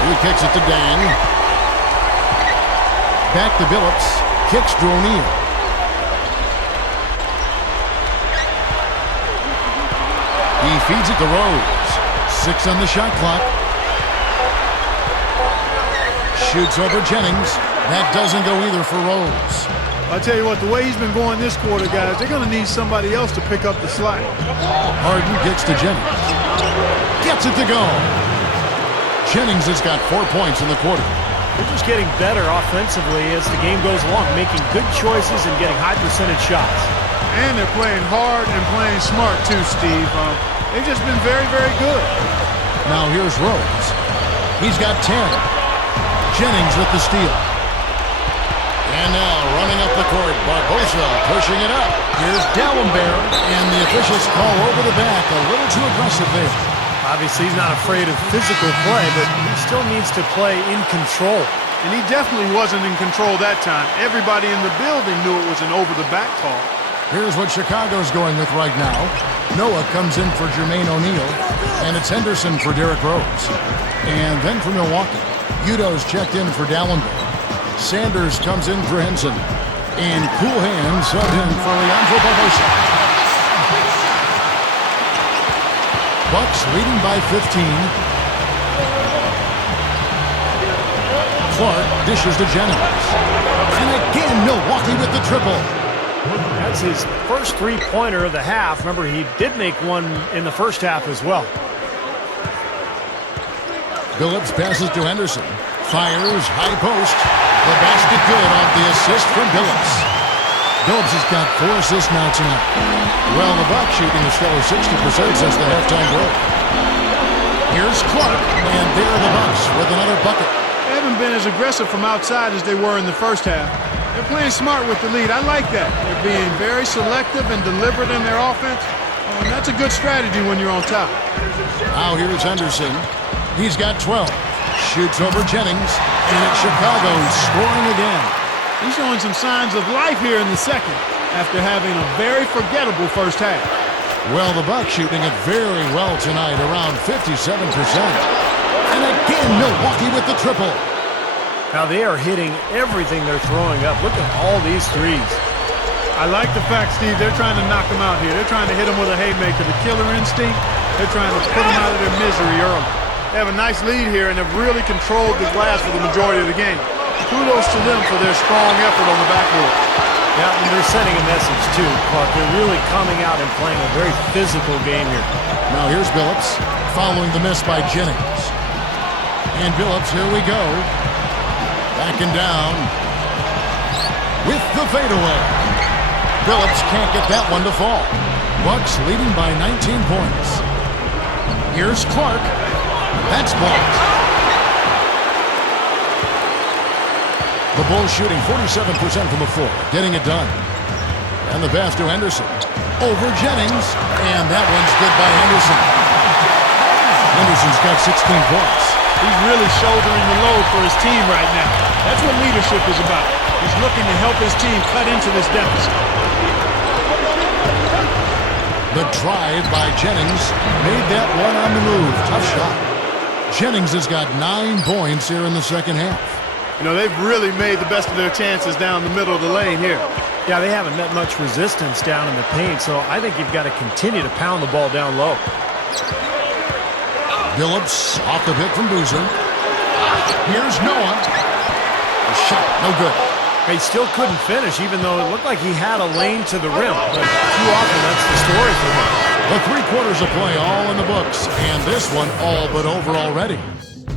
He kicks it to Dan. Back to Billups. Kicks to O'Neal. He feeds it to Rose. 6 on the shot clock. Shoots over Jennings. That doesn't go either for Rose. I'll tell you what, the way he's been going this quarter, guys, they're going to need somebody else to pick up the slack. Harden gets to Jennings. Gets it to go. Jennings has got 4 points in the quarter. They're just getting better offensively as the game goes along, making good choices and getting high percentage shots. And they're playing hard and playing smart too, Steve. They've just been very, very good. Now here's Rose. He's got 10. Jennings with the steal. And now running up the court, Barbosa pushing it up. Here's Dallenberg, and the officials call over the back. A little too aggressive there. Obviously, he's not afraid of physical play, but he still needs to play in control. And he definitely wasn't in control that time. Everybody in the building knew it was an over-the-back call. Here's what Chicago's going with right now. Noah comes in for Jermaine O'Neal, and it's Henderson for Derrick Rose. And then for Milwaukee, Udo's checked in for Dallenberg. Sanders comes in for Henson. And Cool Hands subbed in for Leandro Barbosa. Bucks leading by 15. Clark dishes to Jennings. And again, Milwaukee with the triple. That's his first three-pointer of the half. Remember, he did make one in the first half as well. Billups passes to Henderson. Fires, high post. The basket good off the assist from Billups. Billups has got 4 assists now tonight. Well, the Bucks shooting a stellar 60% since the halftime break. Here's Clark, and there are the Bucks with another bucket. They haven't been as aggressive from outside as they were in the first half. They're playing smart with the lead. I like that. They're being very selective and deliberate in their offense. And that's a good strategy when you're on top. Now here's Henderson. He's got 12. Shoots over Jennings. And it's Chicago scoring again. He's showing some signs of life here in the second after having a very forgettable first half. Well, the Bucks shooting it very well tonight, around 57%. And again, Milwaukee with the triple. Now they are hitting everything they're throwing up. Look at all these threes. I like the fact, Steve, they're trying to knock them out here. They're trying to hit them with a haymaker. The killer instinct, they're trying to put them out of their misery early. They have a nice lead here, and they've really controlled the glass for the majority of the game. Kudos to them for their strong effort on the backboard. Yeah, and they're sending a message, too, Clark. They're really coming out and playing a very physical game here. Now here's Billups, following the miss by Jennings. And Billups, here we go. Backing down with the fadeaway. Billups can't get that one to fall. Bucks leading by 19 points. Here's Clark. That's blocked. The Bulls shooting 47% from the floor, getting it done. And the pass to Henderson. Over Jennings. And that one's good by Henderson. Henderson's got 16 points. He's really shouldering the load for his team right now. That's what leadership is about. He's looking to help his team cut into this deficit. The drive by Jennings made that one on the move. Tough shot. Jennings has got 9 points here in the second half. You know, they've really made the best of their chances down the middle of the lane here. Yeah, they haven't met much resistance down in the paint, so I think you've got to continue to pound the ball down low. Billups off the pick from Boozer. Here's Noah. A shot, no good. He still couldn't finish, even though it looked like he had a lane to the rim. But too often, that's the story for him. The 3 quarters of play all in the books, and this one all but over already.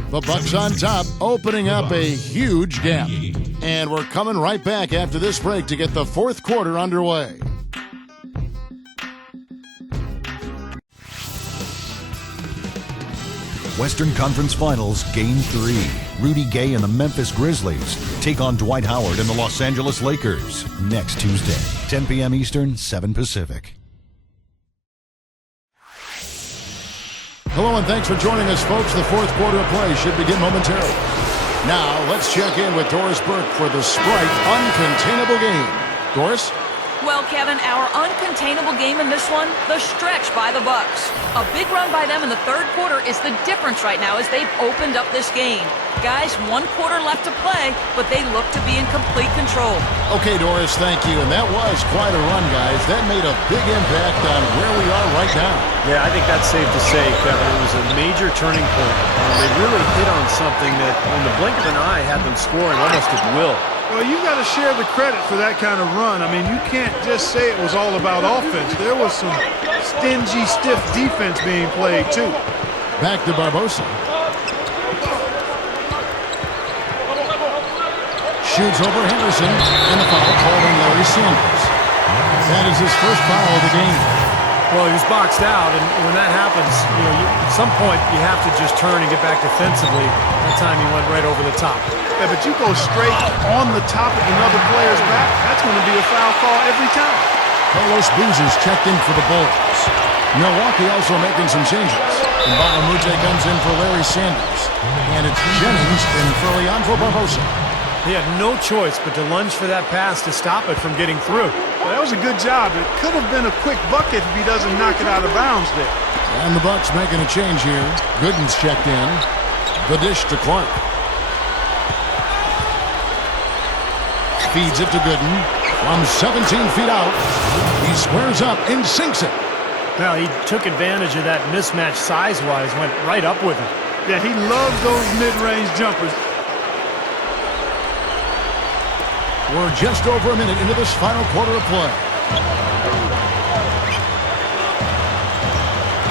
The Bucks on top, opening up a huge gap. And we're coming right back after this break to get the 4th quarter underway. Western Conference Finals, Game 3. Rudy Gay and the Memphis Grizzlies take on Dwight Howard and the Los Angeles Lakers next Tuesday, 10 p.m. Eastern, 7 Pacific. Hello and thanks for joining us, folks. The 4th quarter of play should begin momentarily. Now, let's check in with Doris Burke for the Sprite Uncontainable Game. Doris? Well, Kevin, our uncontainable game in this one, the stretch by the Bucks. A big run by them in the third quarter is the difference right now as they've opened up this game. Guys, 1 quarter left to play, but they look to be in complete control. Okay, Doris, thank you. And that was quite a run, guys. That made a big impact on where we are right now. Yeah, I think that's safe to say, Kevin. It was a major turning point. They really hit on something that, in the blink of an eye, had them scoring almost at will. Well, you've got to share the credit for that kind of run. I mean, you can't just say it was all about offense. There was some stingy, stiff defense being played, too. Back to Barbosa. Shoots over Henderson, and the foul called on Larry Sanders. That is his first foul of the game. Well, he was boxed out, and when that happens, at some point you have to just turn and get back defensively. That time he went right over the top. Yeah, but you go straight on the top of another player's back, that's going to be a foul call every time. Carlos Boozer's checked in for the Bulls. Milwaukee also making some changes. And Bahamute comes in for Larry Sanders. And it's Jennings in for Leandro Barbosa. He had no choice but to lunge for that pass to stop it from getting through. Well, that was a good job. It could have been a quick bucket if he doesn't knock it out of bounds there. And the Bucks making a change here. Gooden's checked in. The dish to Clark. Feeds it to Gooden. From 17 feet out, he squares up and sinks it. Well, he took advantage of that mismatch size-wise, went right up with him. Yeah, he loves those mid-range jumpers. We're just over a minute into this final quarter of play.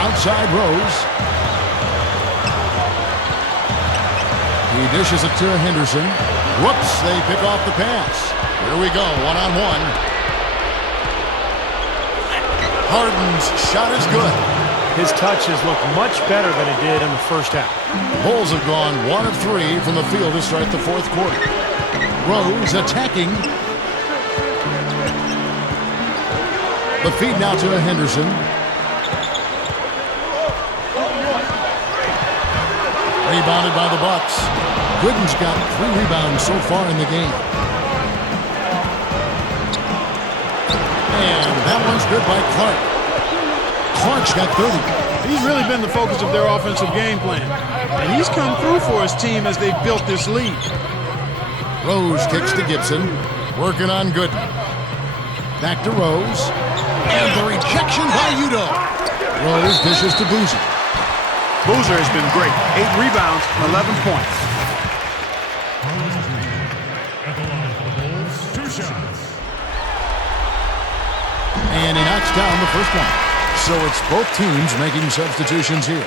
Outside Rose. He dishes it to Henderson. Whoops, they pick off the pass. Here we go, one-on-one. Harden's shot is good. His touch has looked much better than it did in the first half. Bulls have gone 1 of 3 from the field to start the fourth quarter. Rose attacking. The feed now to Henderson. Rebounded by the Bucks. Gooden's got 3 rebounds so far in the game. And that one's good by Clark. Clark's got 30. He's really been the focus of their offensive game plan. And he's come through for his team as they've built this lead. Rose kicks to Gibson. Working on Gooden. Back to Rose. And the rejection by Udo. Rose dishes to Boozer. Boozer has been great. 8 rebounds and 11 points. And he knocks down the first one. So it's both teams making substitutions here.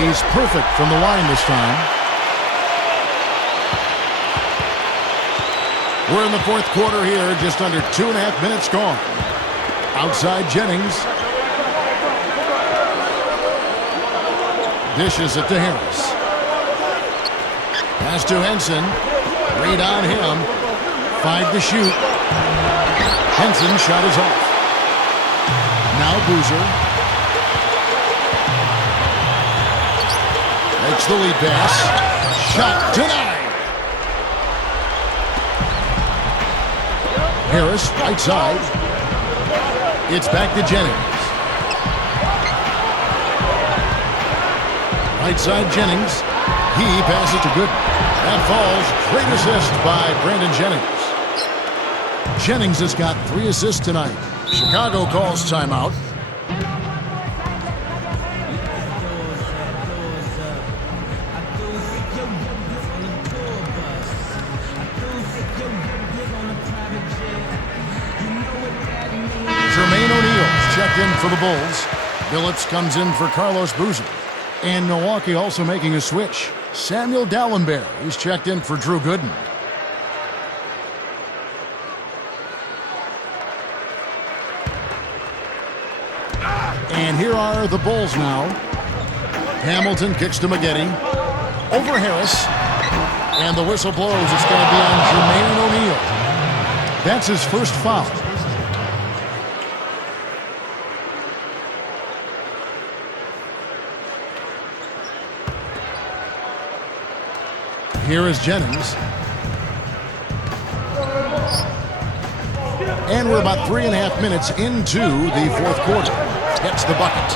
He's perfect from the line this time. We're in the fourth quarter here, just under 2.5 minutes gone. Outside Jennings. Dishes it to Harris. Pass to Henson. Read on him. 5 to shoot. Henson's shot is off. Now Boozer. Makes the lead pass. Shot denied. Harris, right side. It's back to Jennings. Right side Jennings. He passes to Gooden. That falls. Great assist by Brandon Jennings. Jennings has got 3 assists tonight. Chicago calls timeout. Checked in for the Bulls. Billups comes in for Carlos Boozer. And Milwaukee also making a switch. Samuel Dallenberg is checked in for Drew Gooden. And here are the Bulls now. Hamilton kicks to Maggette. Over Harris. And the whistle blows. It's going to be on Jermaine O'Neal. That's his first foul. Here is Jennings. And we're about 3.5 minutes into the fourth quarter. Gets the bucket.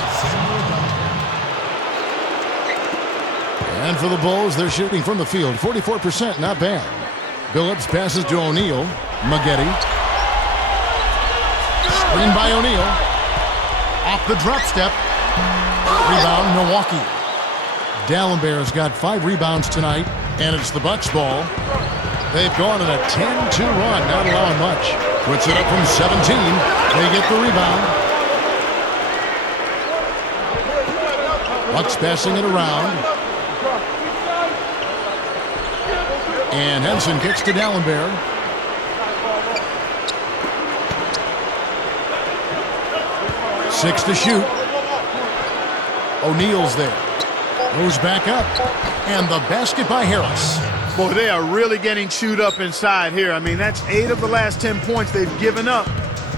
And for the Bulls, they're shooting from the field. 44%, not bad. Billups passes to O'Neal. Maggette. Screen by O'Neal. Off the drop step. Rebound, Milwaukee. Dallenberg's got 5 rebounds tonight, and it's the Bucks' ball. They've gone on a 10-2 run, not allowing much. Puts it up from 17. They get the rebound. Bucks passing it around. And Henson kicks to Dallenberg. Six to shoot. O'Neal's there. Goes back up. And the basket by Harris. Boy, they are really getting chewed up inside here. I mean, that's 8 of the last 10 points they've given up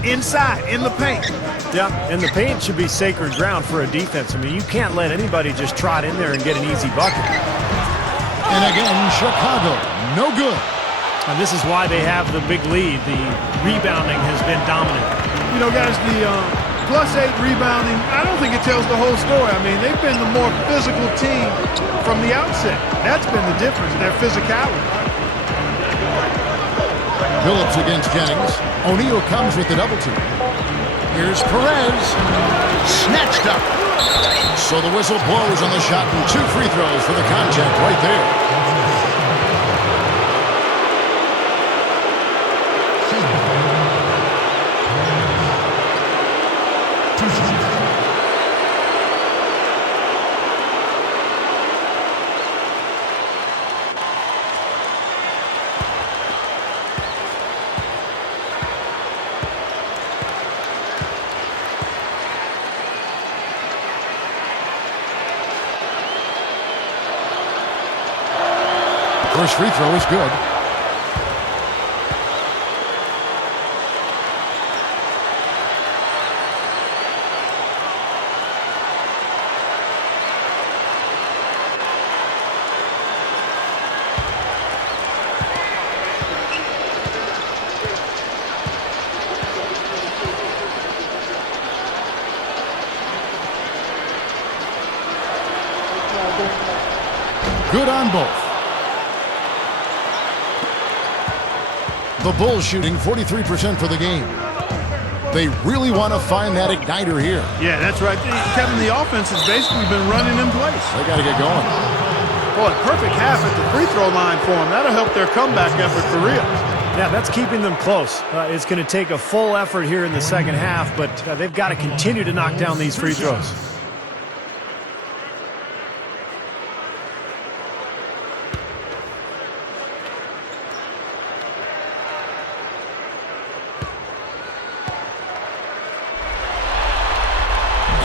inside, in the paint. Yeah, and the paint should be sacred ground for a defense. I mean, you can't let anybody just trot in there and get an easy bucket. And again, Chicago, no good. And this is why they have the big lead. The rebounding has been dominant. You know, guys, the +8 rebounding, I don't think it tells the whole story. I mean, they've been the more physical team from the outset. That's been the difference, their physicality. Billups against Jennings. O'Neal comes with the double team. Here's Perez. Snatched up. So the whistle blows on the shot and 2 free throws for the contact right there. First free throw is good. Good on both. The Bulls shooting 43% for the game. They really want to find that igniter here. Yeah, that's right. Kevin, the offense has basically been running in place. They got to get going. Boy, perfect half at the free throw line for them. That'll help their comeback effort for real. Yeah, that's keeping them close. It's going to take a full effort here in the second half, but they've got to continue to knock down these free throws.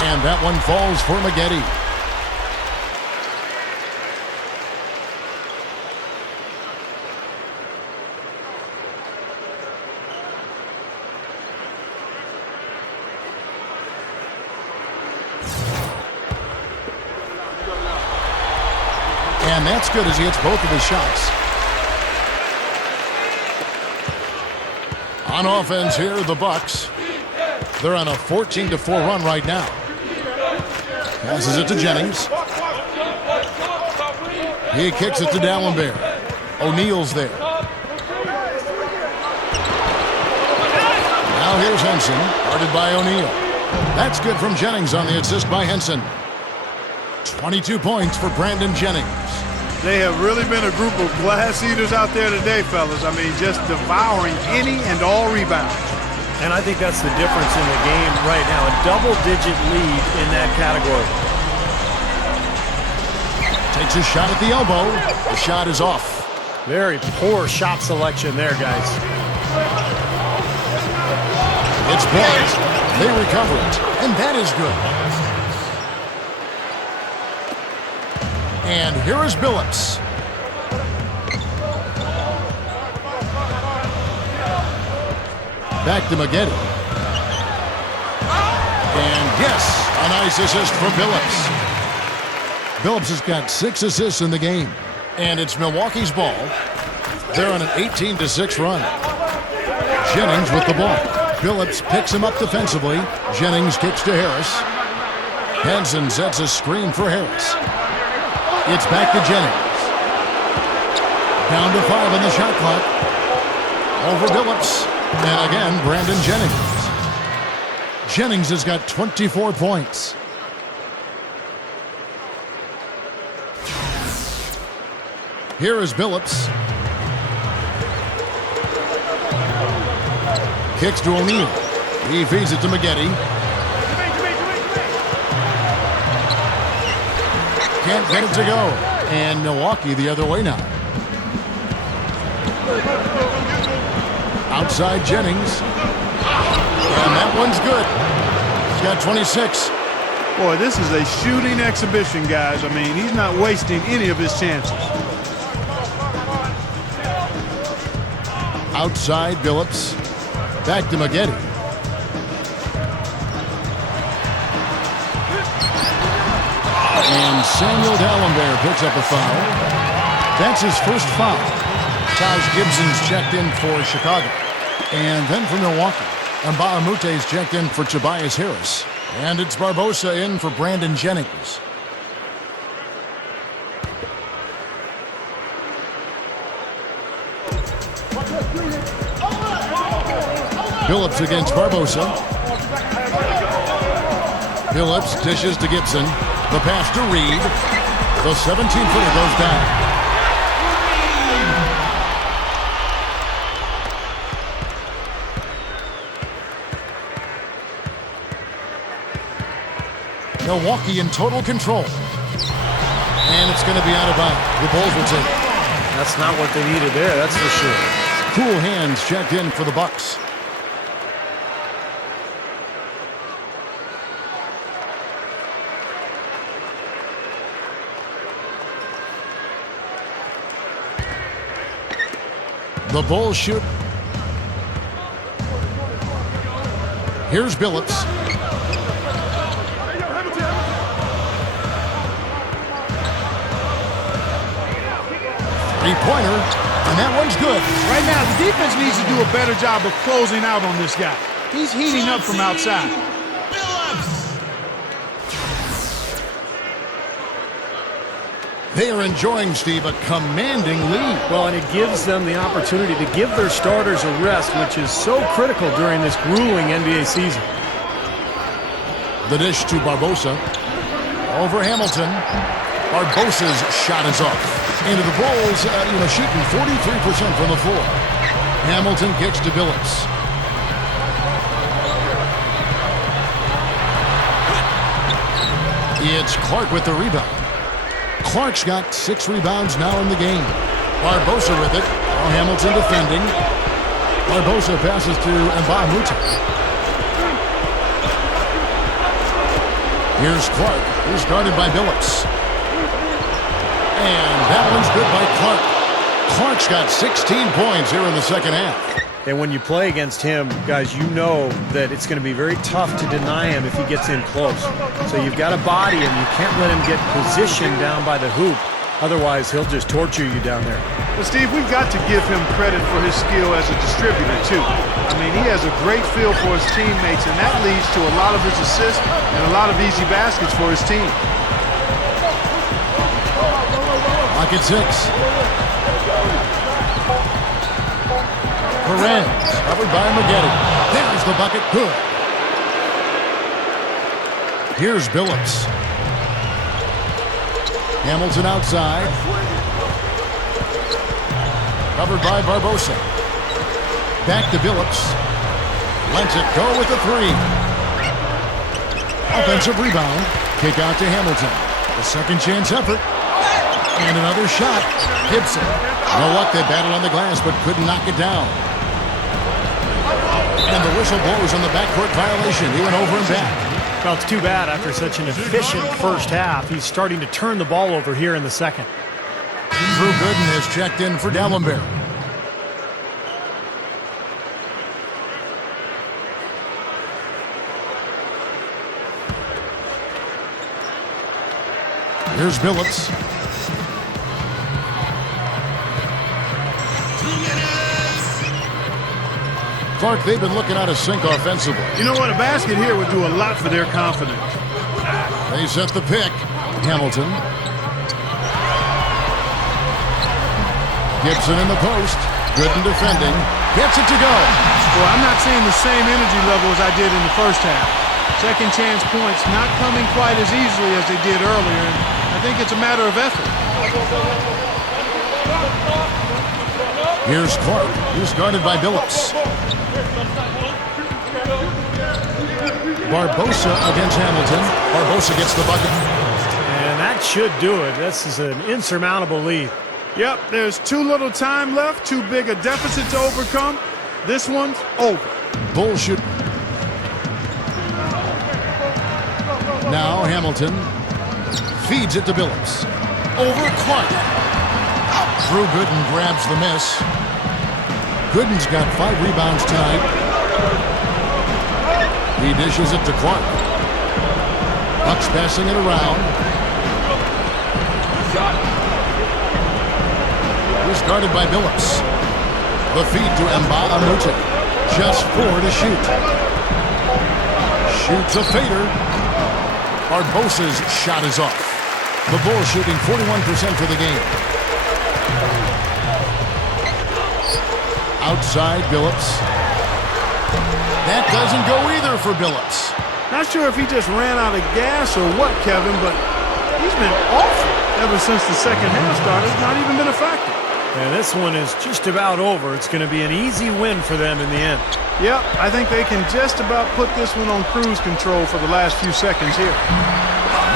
And that one falls for Maggette. And that's good as he hits both of his shots. On offense here, the Bucks. They're on a 14-4 run right now. Passes it to Jennings. He kicks it to Dallenberg. O'Neal's there. Now here's Henson, guarded by O'Neal. That's good from Jennings on the assist by Henson. 22 points for Brandon Jennings. They have really been a group of glass eaters out there today, fellas. I mean, just devouring any and all rebounds. And I think that's the difference in the game right now. A double-digit lead in that category. Takes a shot at the elbow. The shot is off. Very poor shot selection there, guys. It's blocked. They recover it. And that is good. And here is Billups. Back to Maggette. And yes, a nice assist for Billups. Billups has got 6 assists in the game. And it's Milwaukee's ball. They're on an 18-6 run. Jennings with the ball. Phillips picks him up defensively. Jennings kicks to Harris. Henson sets a screen for Harris. It's back to Jennings. Down to 5 on the shot clock. Over Phillips. And again, Brandon Jennings. Jennings has got 24 points. Here is Phillips. Kicks to O'Neal. He feeds it to Maggette. Can't get it to go. And Milwaukee the other way now. Outside Jennings. And that one's good. He's got 26. Boy, this is a shooting exhibition, guys. I mean, he's not wasting any of his chances. Outside Phillips. Back to Maggette. And Samuel Dalembert picks up a foul. That's his first foul. Taj Gibson's checked in for Chicago. And then for Milwaukee, Mbaamute's checked in for Tobias Harris. And it's Barbosa in for Brandon Jennings. Phillips against Barbosa. Phillips dishes to Gibson. The pass to Reed. The 17-footer goes down. Milwaukee in total control. And it's going to be out of bounds. The Bulls will take it. That's not what they needed there, that's for sure. Cool hands checked in for the Bucks. The Bulls shoot. Here's Phillips. Three-pointer, and that one's good. Right now, the defense needs to do a better job of closing out on this guy. He's heating up from outside. They are enjoying, Steve, a commanding lead. Well, and it gives them the opportunity to give their starters a rest, which is so critical during this grueling NBA season. The dish to Barbosa. Over Hamilton. Barbosa's shot is off. Into the Bulls, shooting 43% from the floor. Hamilton kicks to Phillips. It's Clark with the rebound. Clark's got 6 rebounds now in the game. Barbosa with it. Now Hamilton defending. Barbosa passes to Mbamute. Here's Clark, who's guarded by Phillips. And that one's good by Clark. Clark's got 16 points here in the second half. And when you play against him, guys, you know that it's going to be very tough to deny him if he gets in close. So you've got to body him. You can't let him get positioned down by the hoop. Otherwise, he'll just torture you down there. But, Steve, we've got to give him credit for his skill as a distributor, too. I mean, he has a great feel for his teammates, and that leads to a lot of his assists and a lot of easy baskets for his team. Lock at 6. Perez, covered by Maggette. There's the bucket. Good. Here's Phillips. Hamilton outside. Covered by Barbosa. Back to Phillips. Lets it go with the 3. Offensive rebound. Kick out to Hamilton. A second chance effort. And another shot. Gibson. No luck. They battled on the glass but couldn't knock it down. And the whistle blows on the backcourt violation. He went over and back. Well, it's too bad after such an efficient first half. He's starting to turn the ball over here in the second. Drew Gooden has checked in for Dalembert. Here's Phillips. Clark, they've been looking out of sync offensively. You know what? A basket here would do a lot for their confidence. They set the pick. Hamilton. Gibson in the post. Gooden defending. Gets it to go. Well, I'm not seeing the same energy level as I did in the first half. Second chance points not coming quite as easily as they did earlier. And I think it's a matter of effort. Here's Clark, who's guarded by Billups. Barbosa against Hamilton. Barbosa gets the bucket. And that should do it. This is an insurmountable lead. Yep, there's too little time left, too big a deficit to overcome. This one's over. Bullshit. Now Hamilton feeds it to Billups. Over Clark. Drew Gooden grabs the miss. Gooden's got 5 rebounds tonight. He dishes it to Clark. Bucks passing it around. He's guarded by Billups. The feed to Nba2K13. Just 4 to shoot. Shoots a fader. Barbosa's shot is off. The Bulls shooting 41% for the game. Outside Billups. That doesn't go either for Billups. Not sure if he just ran out of gas or what, Kevin, but he's been awful ever since the second half started. It's not even been a factor. And this one is just about over. It's going to be an easy win for them in the end. Yep, I think they can just about put this one on cruise control for the last few seconds here.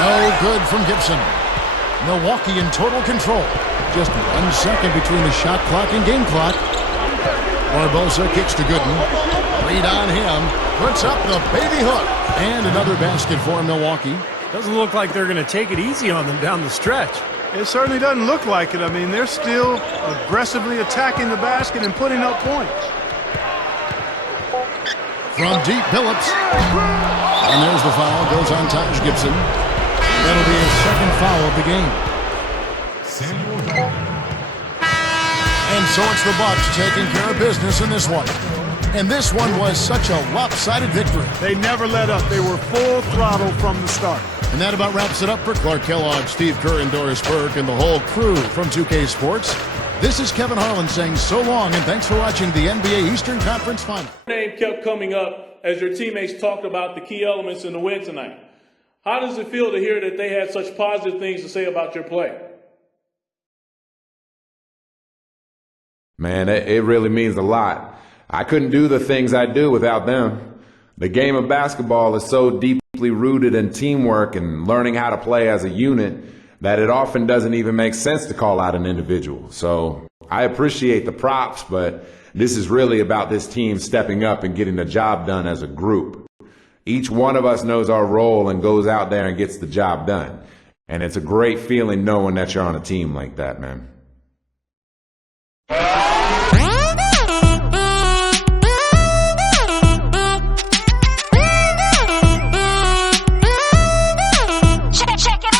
No good from Gibson. Milwaukee in total control. Just 1 second between the shot clock and game clock. Barbosa kicks to Gooden. Lead on him. Puts up the baby hook. And another basket for Milwaukee. Doesn't look like they're going to take it easy on them down the stretch. It certainly doesn't look like it. I mean, they're still aggressively attacking the basket and putting up points. From deep, Billups. And there's the foul. Goes on Taj Gibson. That'll be his second foul of the game. And so it's the Bucks taking care of business in this one. And this one was such a lopsided victory. They never let up. They were full throttle from the start. And that about wraps it up for Clark Kellogg, Steve Kerr, and Doris Burke, and the whole crew from 2K Sports. This is Kevin Harlan saying so long, and thanks for watching the NBA Eastern Conference Final. Your name kept coming up as your teammates talked about the key elements in the win tonight. How does it feel to hear that they had such positive things to say about your play? Man, it really means a lot. I couldn't do the things I do without them. The game of basketball is so deeply rooted in teamwork and learning how to play as a unit that it often doesn't even make sense to call out an individual. So I appreciate the props, but this is really about this team stepping up and getting the job done as a group. Each one of us knows our role and goes out there and gets the job done. And it's a great feeling knowing that you're on a team like that, man.